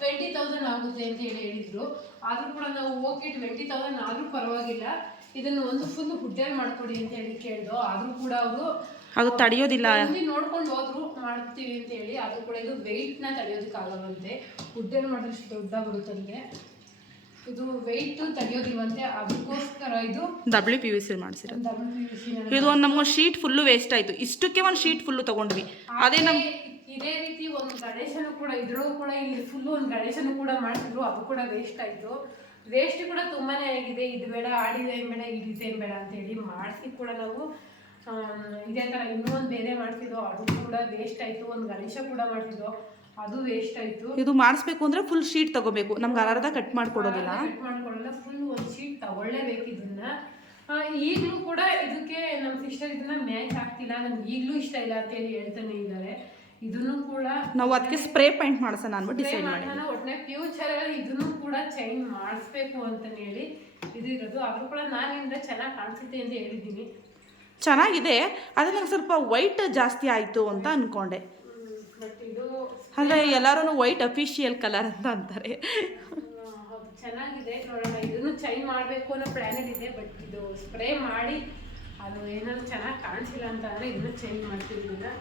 20,000 ಆಗುತ್ತೆ ಅಂತ ಹೇಳಿದ್ರು. ಆದರೂ ಕೂಡ ನಾವು ಓಕೆ 20,000 ಆದರೂ ಪರವಾಗಿಲ್ಲ, ಇದನ್ನು ಒಂದು ಫುಲ್ ಹುಡ್ಡಲ್ಲಿ ಮಾಡ್ಕೊಡಿ ಅಂತ ಹೇಳಿ ಕೇಳಿದ್ರು. ಆದರೂ ಕೂಡ ಅವರು ಅದು ತಡೆಯೋದಿಲ್ಲ, ನೋಡ್ಕೊಂಡು ಹೋದ್ರು ಮಾಡ್ತೀವಿ ಅಂತ ಹೇಳಿ. ಅದು ಕೂಡ ಇದು ವೆಯ್ಟ್ನ ತಡೆಯೋದಕ್ಕಾಗವಂತೆ. ಹುಡ್ಡಲ್ಲಿ ಮಾಡಿದ್ರೆ ದೊಡ್ಡ ಬರುತ್ತಂತೆ. ಇದು ವೆಯ್ಟ್ ತಡೆಯೋದಿಲ್ವಂತೆ. ಅದಕ್ಕೋಸ್ಕರ ಇದು WPVC ಮಾಡಿಸಿರೋದು. ಇದು ಒಂದು ನಮ್ಗೆ ಶೀಟ್ ಫುಲ್ಲು ವೇಸ್ಟ್ ಆಯಿತು. ಇಷ್ಟಕ್ಕೆ ಒಂದು ಶೀಟ್ ಫುಲ್ಲು ತೊಗೊಂಡ್ವಿ. ಅದೇ ಇದೇ ರೀತಿ ಒಂದು ಗಣೇಶನು ಕೂಡ ಇದ್ರೊಳಗೂ ಕೂಡ ಇಲ್ಲಿ ಫುಲ್ಲು ಒಂದು ಗಣೇಶನು ಕೂಡ ಮಾಡಿಸಿದ್ರು. ಅದು ಕೂಡ ವೇಸ್ಟ್ ಆಯಿತು. ವೇಸ್ಟ್ ಕೂಡ ತುಂಬಾ ಆಗಿದೆ. ಇದು ಬೇಡ, ಆ ಡಿಸೈನ್ ಬೇಡ, ಈ ಡಿಸೈನ್ ಬೇಡ ಅಂತೇಳಿ ಮಾಡಿಸಿ ಕೂಡ ನಾವು ಇದೇ ಥರ ಇನ್ನೂ ಒಂದು ಬೇರೆ ಮಾಡಿಸಿದ್ದು. ಅದು ಕೂಡ ವೇಸ್ಟ್ ಆಯಿತು. ಒಂದು ಗಣೇಶ ಕೂಡ ಮಾಡಿಸಿದ್ದು, ಅದು ವೇಸ್ಟ್ ಆಯಿತು. ಇದು ಮಾಡಿಸ್ಬೇಕು ಅಂದರೆ ಫುಲ್ ಶೀಟ್ ತಗೋಬೇಕು. ನಮ್ಗೆ ಅರ್ಧ ಕಟ್ ಮಾಡಿಕೊಡೋದಿಲ್ಲ. ಫುಲ್ ಒಂದು ಶೀಟ್ ತಗೊಳ್ಳೇಬೇಕು ಇದನ್ನ. ಈಗಲೂ ಕೂಡ ಇದಕ್ಕೆ ನಮ್ಮ ಸಿಸ್ಟರ್ ಇದನ್ನ ಮ್ಯಾಚ್ ಆಗ್ತಿಲ್ಲ, ನಮ್ಗೆ ಈಗಲೂ ಇಷ್ಟ ಇಲ್ಲ ಅಂತೇಳಿ ಹೇಳ್ತಾನೆ ಇದ್ದಾರೆ. ಇದನ್ನು ಕೂಡ ನಾವು ಅದಕ್ಕೆ ಸ್ಪ್ರೇ ಪೇಂಟ್ ಮಾಡಿಸೋಣ ಅಂದ್ಬಿಟ್ಟು ಡಿಸೈಡ್ ಮಾಡಿ ಒಟ್ಟನೆ ಫ್ಯೂಚರಲ್ಲಿ ಇದನ್ನು ಕೂಡ ಚೇಂಜ್ ಮಾಡಿಸ್ಬೇಕು ಅಂತಲೇ ಹೇಳಿ ಇದು ಇರೋದು. ಆದರೂ ಕೂಡ ನಾನಿಂದ ಚೆನ್ನಾಗಿ ಕಾಣಿಸುತ್ತೆ ಅಂತ ಹೇಳಿದ್ದೀನಿ. ಚೆನ್ನಾಗಿದೆ. ಆದರೆ ನಂಗೆ ಸ್ವಲ್ಪ ವೈಟ್ ಜಾಸ್ತಿ ಆಯಿತು ಅಂತ ಅಂದ್ಕೊಂಡೆ. ಬಟ್ ಇದು ಅಂದರೆ ಎಲ್ಲರೂ ವೈಟ್ ಅಫಿಷಿಯಲ್ ಕಲರ್ ಅಂತ ಅಂತಾರೆ. ಹೌದು, ಚೆನ್ನಾಗಿದೆ. ನೋಡೋಣ, ಇದನ್ನು ಚೇಂಜ್ ಮಾಡಬೇಕು ಅನ್ನೋ ಪ್ಲ್ಯಾನಲ್ಲಿ ಇದೆ. ಬಟ್ ಇದು ಸ್ಪ್ರೇ ಮಾಡಿ ಅದು ಏನಾದರೂ ಚೆನ್ನಾಗಿ ಕಾಣಿಸಿಲ್ಲ ಅಂತ ಅಂದರೆ ಇದನ್ನು ಚೇಂಜ್ ಮಾಡ್ತೀವಿ. ಇದನ್ನ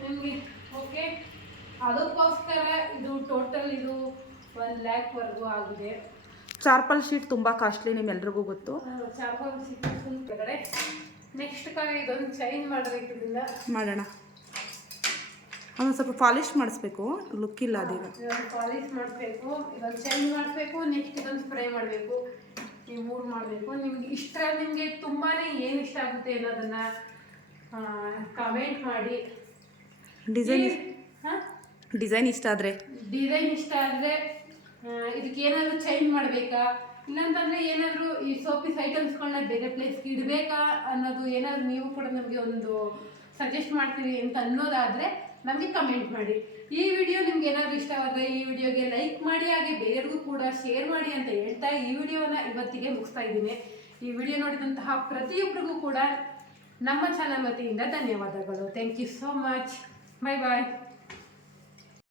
ನಿಮಗೆ ಓಕೆ. ಅದಕ್ಕೋಸ್ಕರ ಇದು ಟೋಟಲ್ ಇದು 1 lakhವರೆಗೂ ಆಗಿದೆ. ಚಾರ್ಪಲ್ ಶೀಟ್ ತುಂಬ ಕಾಸ್ಟ್ಲಿ, ನಿಮ್ಮೆಲ್ರಿಗೂ ಗೊತ್ತು. ಚಾರ್ಪಲ್ ಶೀಟ್ ಫುಲ್ ಕೆಳಗಡೆ. ನೆಕ್ಸ್ಟ್ ಇದೊಂದು ಚೇಂಜ್ ಮಾಡಬೇಕು. ಇದರಿಂದ ಮಾಡೋಣ. ಅದನ್ನು ಸ್ವಲ್ಪ ಪಾಲಿಶ್ ಮಾಡಿಸ್ಬೇಕು, ಲುಕ್ ಇಲ್ಲ ಅದೀಗ. ಇದೊಂದು ಪಾಲಿಶ್ ಮಾಡಿಸ್ಬೇಕು, ಇದೊಂದು ಚೇಂಜ್ ಮಾಡಿಸ್ಬೇಕು, ನೆಕ್ಸ್ಟ್ ಇದೊಂದು ಸ್ಪ್ರೇ ಮಾಡಬೇಕು. ಈ 3 ಮಾಡಬೇಕು. ನಿಮ್ಗೆ ನಿಮಗೆ ತುಂಬಾ ಏನು ಇಷ್ಟ ಆಗುತ್ತೆ ಅನ್ನೋದನ್ನು ಕಮೆಂಟ್ ಮಾಡಿ. ಡಿಸೈನ್ ಇಷ್ಟ ಆದರೆ ಇದಕ್ಕೆ ಏನಾದರೂ ಚೇಂಜ್ ಮಾಡಬೇಕಾ, ಇಲ್ಲಾಂತಂದರೆ ಏನಾದರೂ ಈ ಸೋಪೀಸ್ ಐಟಮ್ಸ್ಗಳನ್ನ ಬೇರೆ ಪ್ಲೇಸ್ಗೆ ಇಡಬೇಕಾ ಅನ್ನೋದು ಏನಾದರೂ ನೀವು ಕೂಡ ನಮಗೆ ಒಂದು ಸಜೆಸ್ಟ್ ಮಾಡ್ತೀವಿ ಅಂತ ಅನ್ನೋದಾದರೆ ನಮಗೆ ಕಮೆಂಟ್ ಮಾಡಿ. ಈ ವಿಡಿಯೋ ನಿಮ್ಗೆ ಏನಾದರೂ ಇಷ್ಟವಾದರೆ ಈ ವಿಡಿಯೋಗೆ ಲೈಕ್ ಮಾಡಿ, ಹಾಗೆ ಬೇರೆಯವ್ರಿಗೂ ಕೂಡ ಶೇರ್ ಮಾಡಿ ಅಂತ ಹೇಳ್ತಾ ಈ ವಿಡಿಯೋನ ಇವತ್ತಿಗೆ ಮುಗಿಸ್ತಾ ಇದ್ದೀನಿ. ಈ ವಿಡಿಯೋ ನೋಡಿದಂತಹ ಪ್ರತಿಯೊಬ್ಬರಿಗೂ ಕೂಡ ನಮ್ಮ ಚಾನಲ್ ವತಿಯಿಂದ ಧನ್ಯವಾದಗಳು. Thank you so much. Bye bye.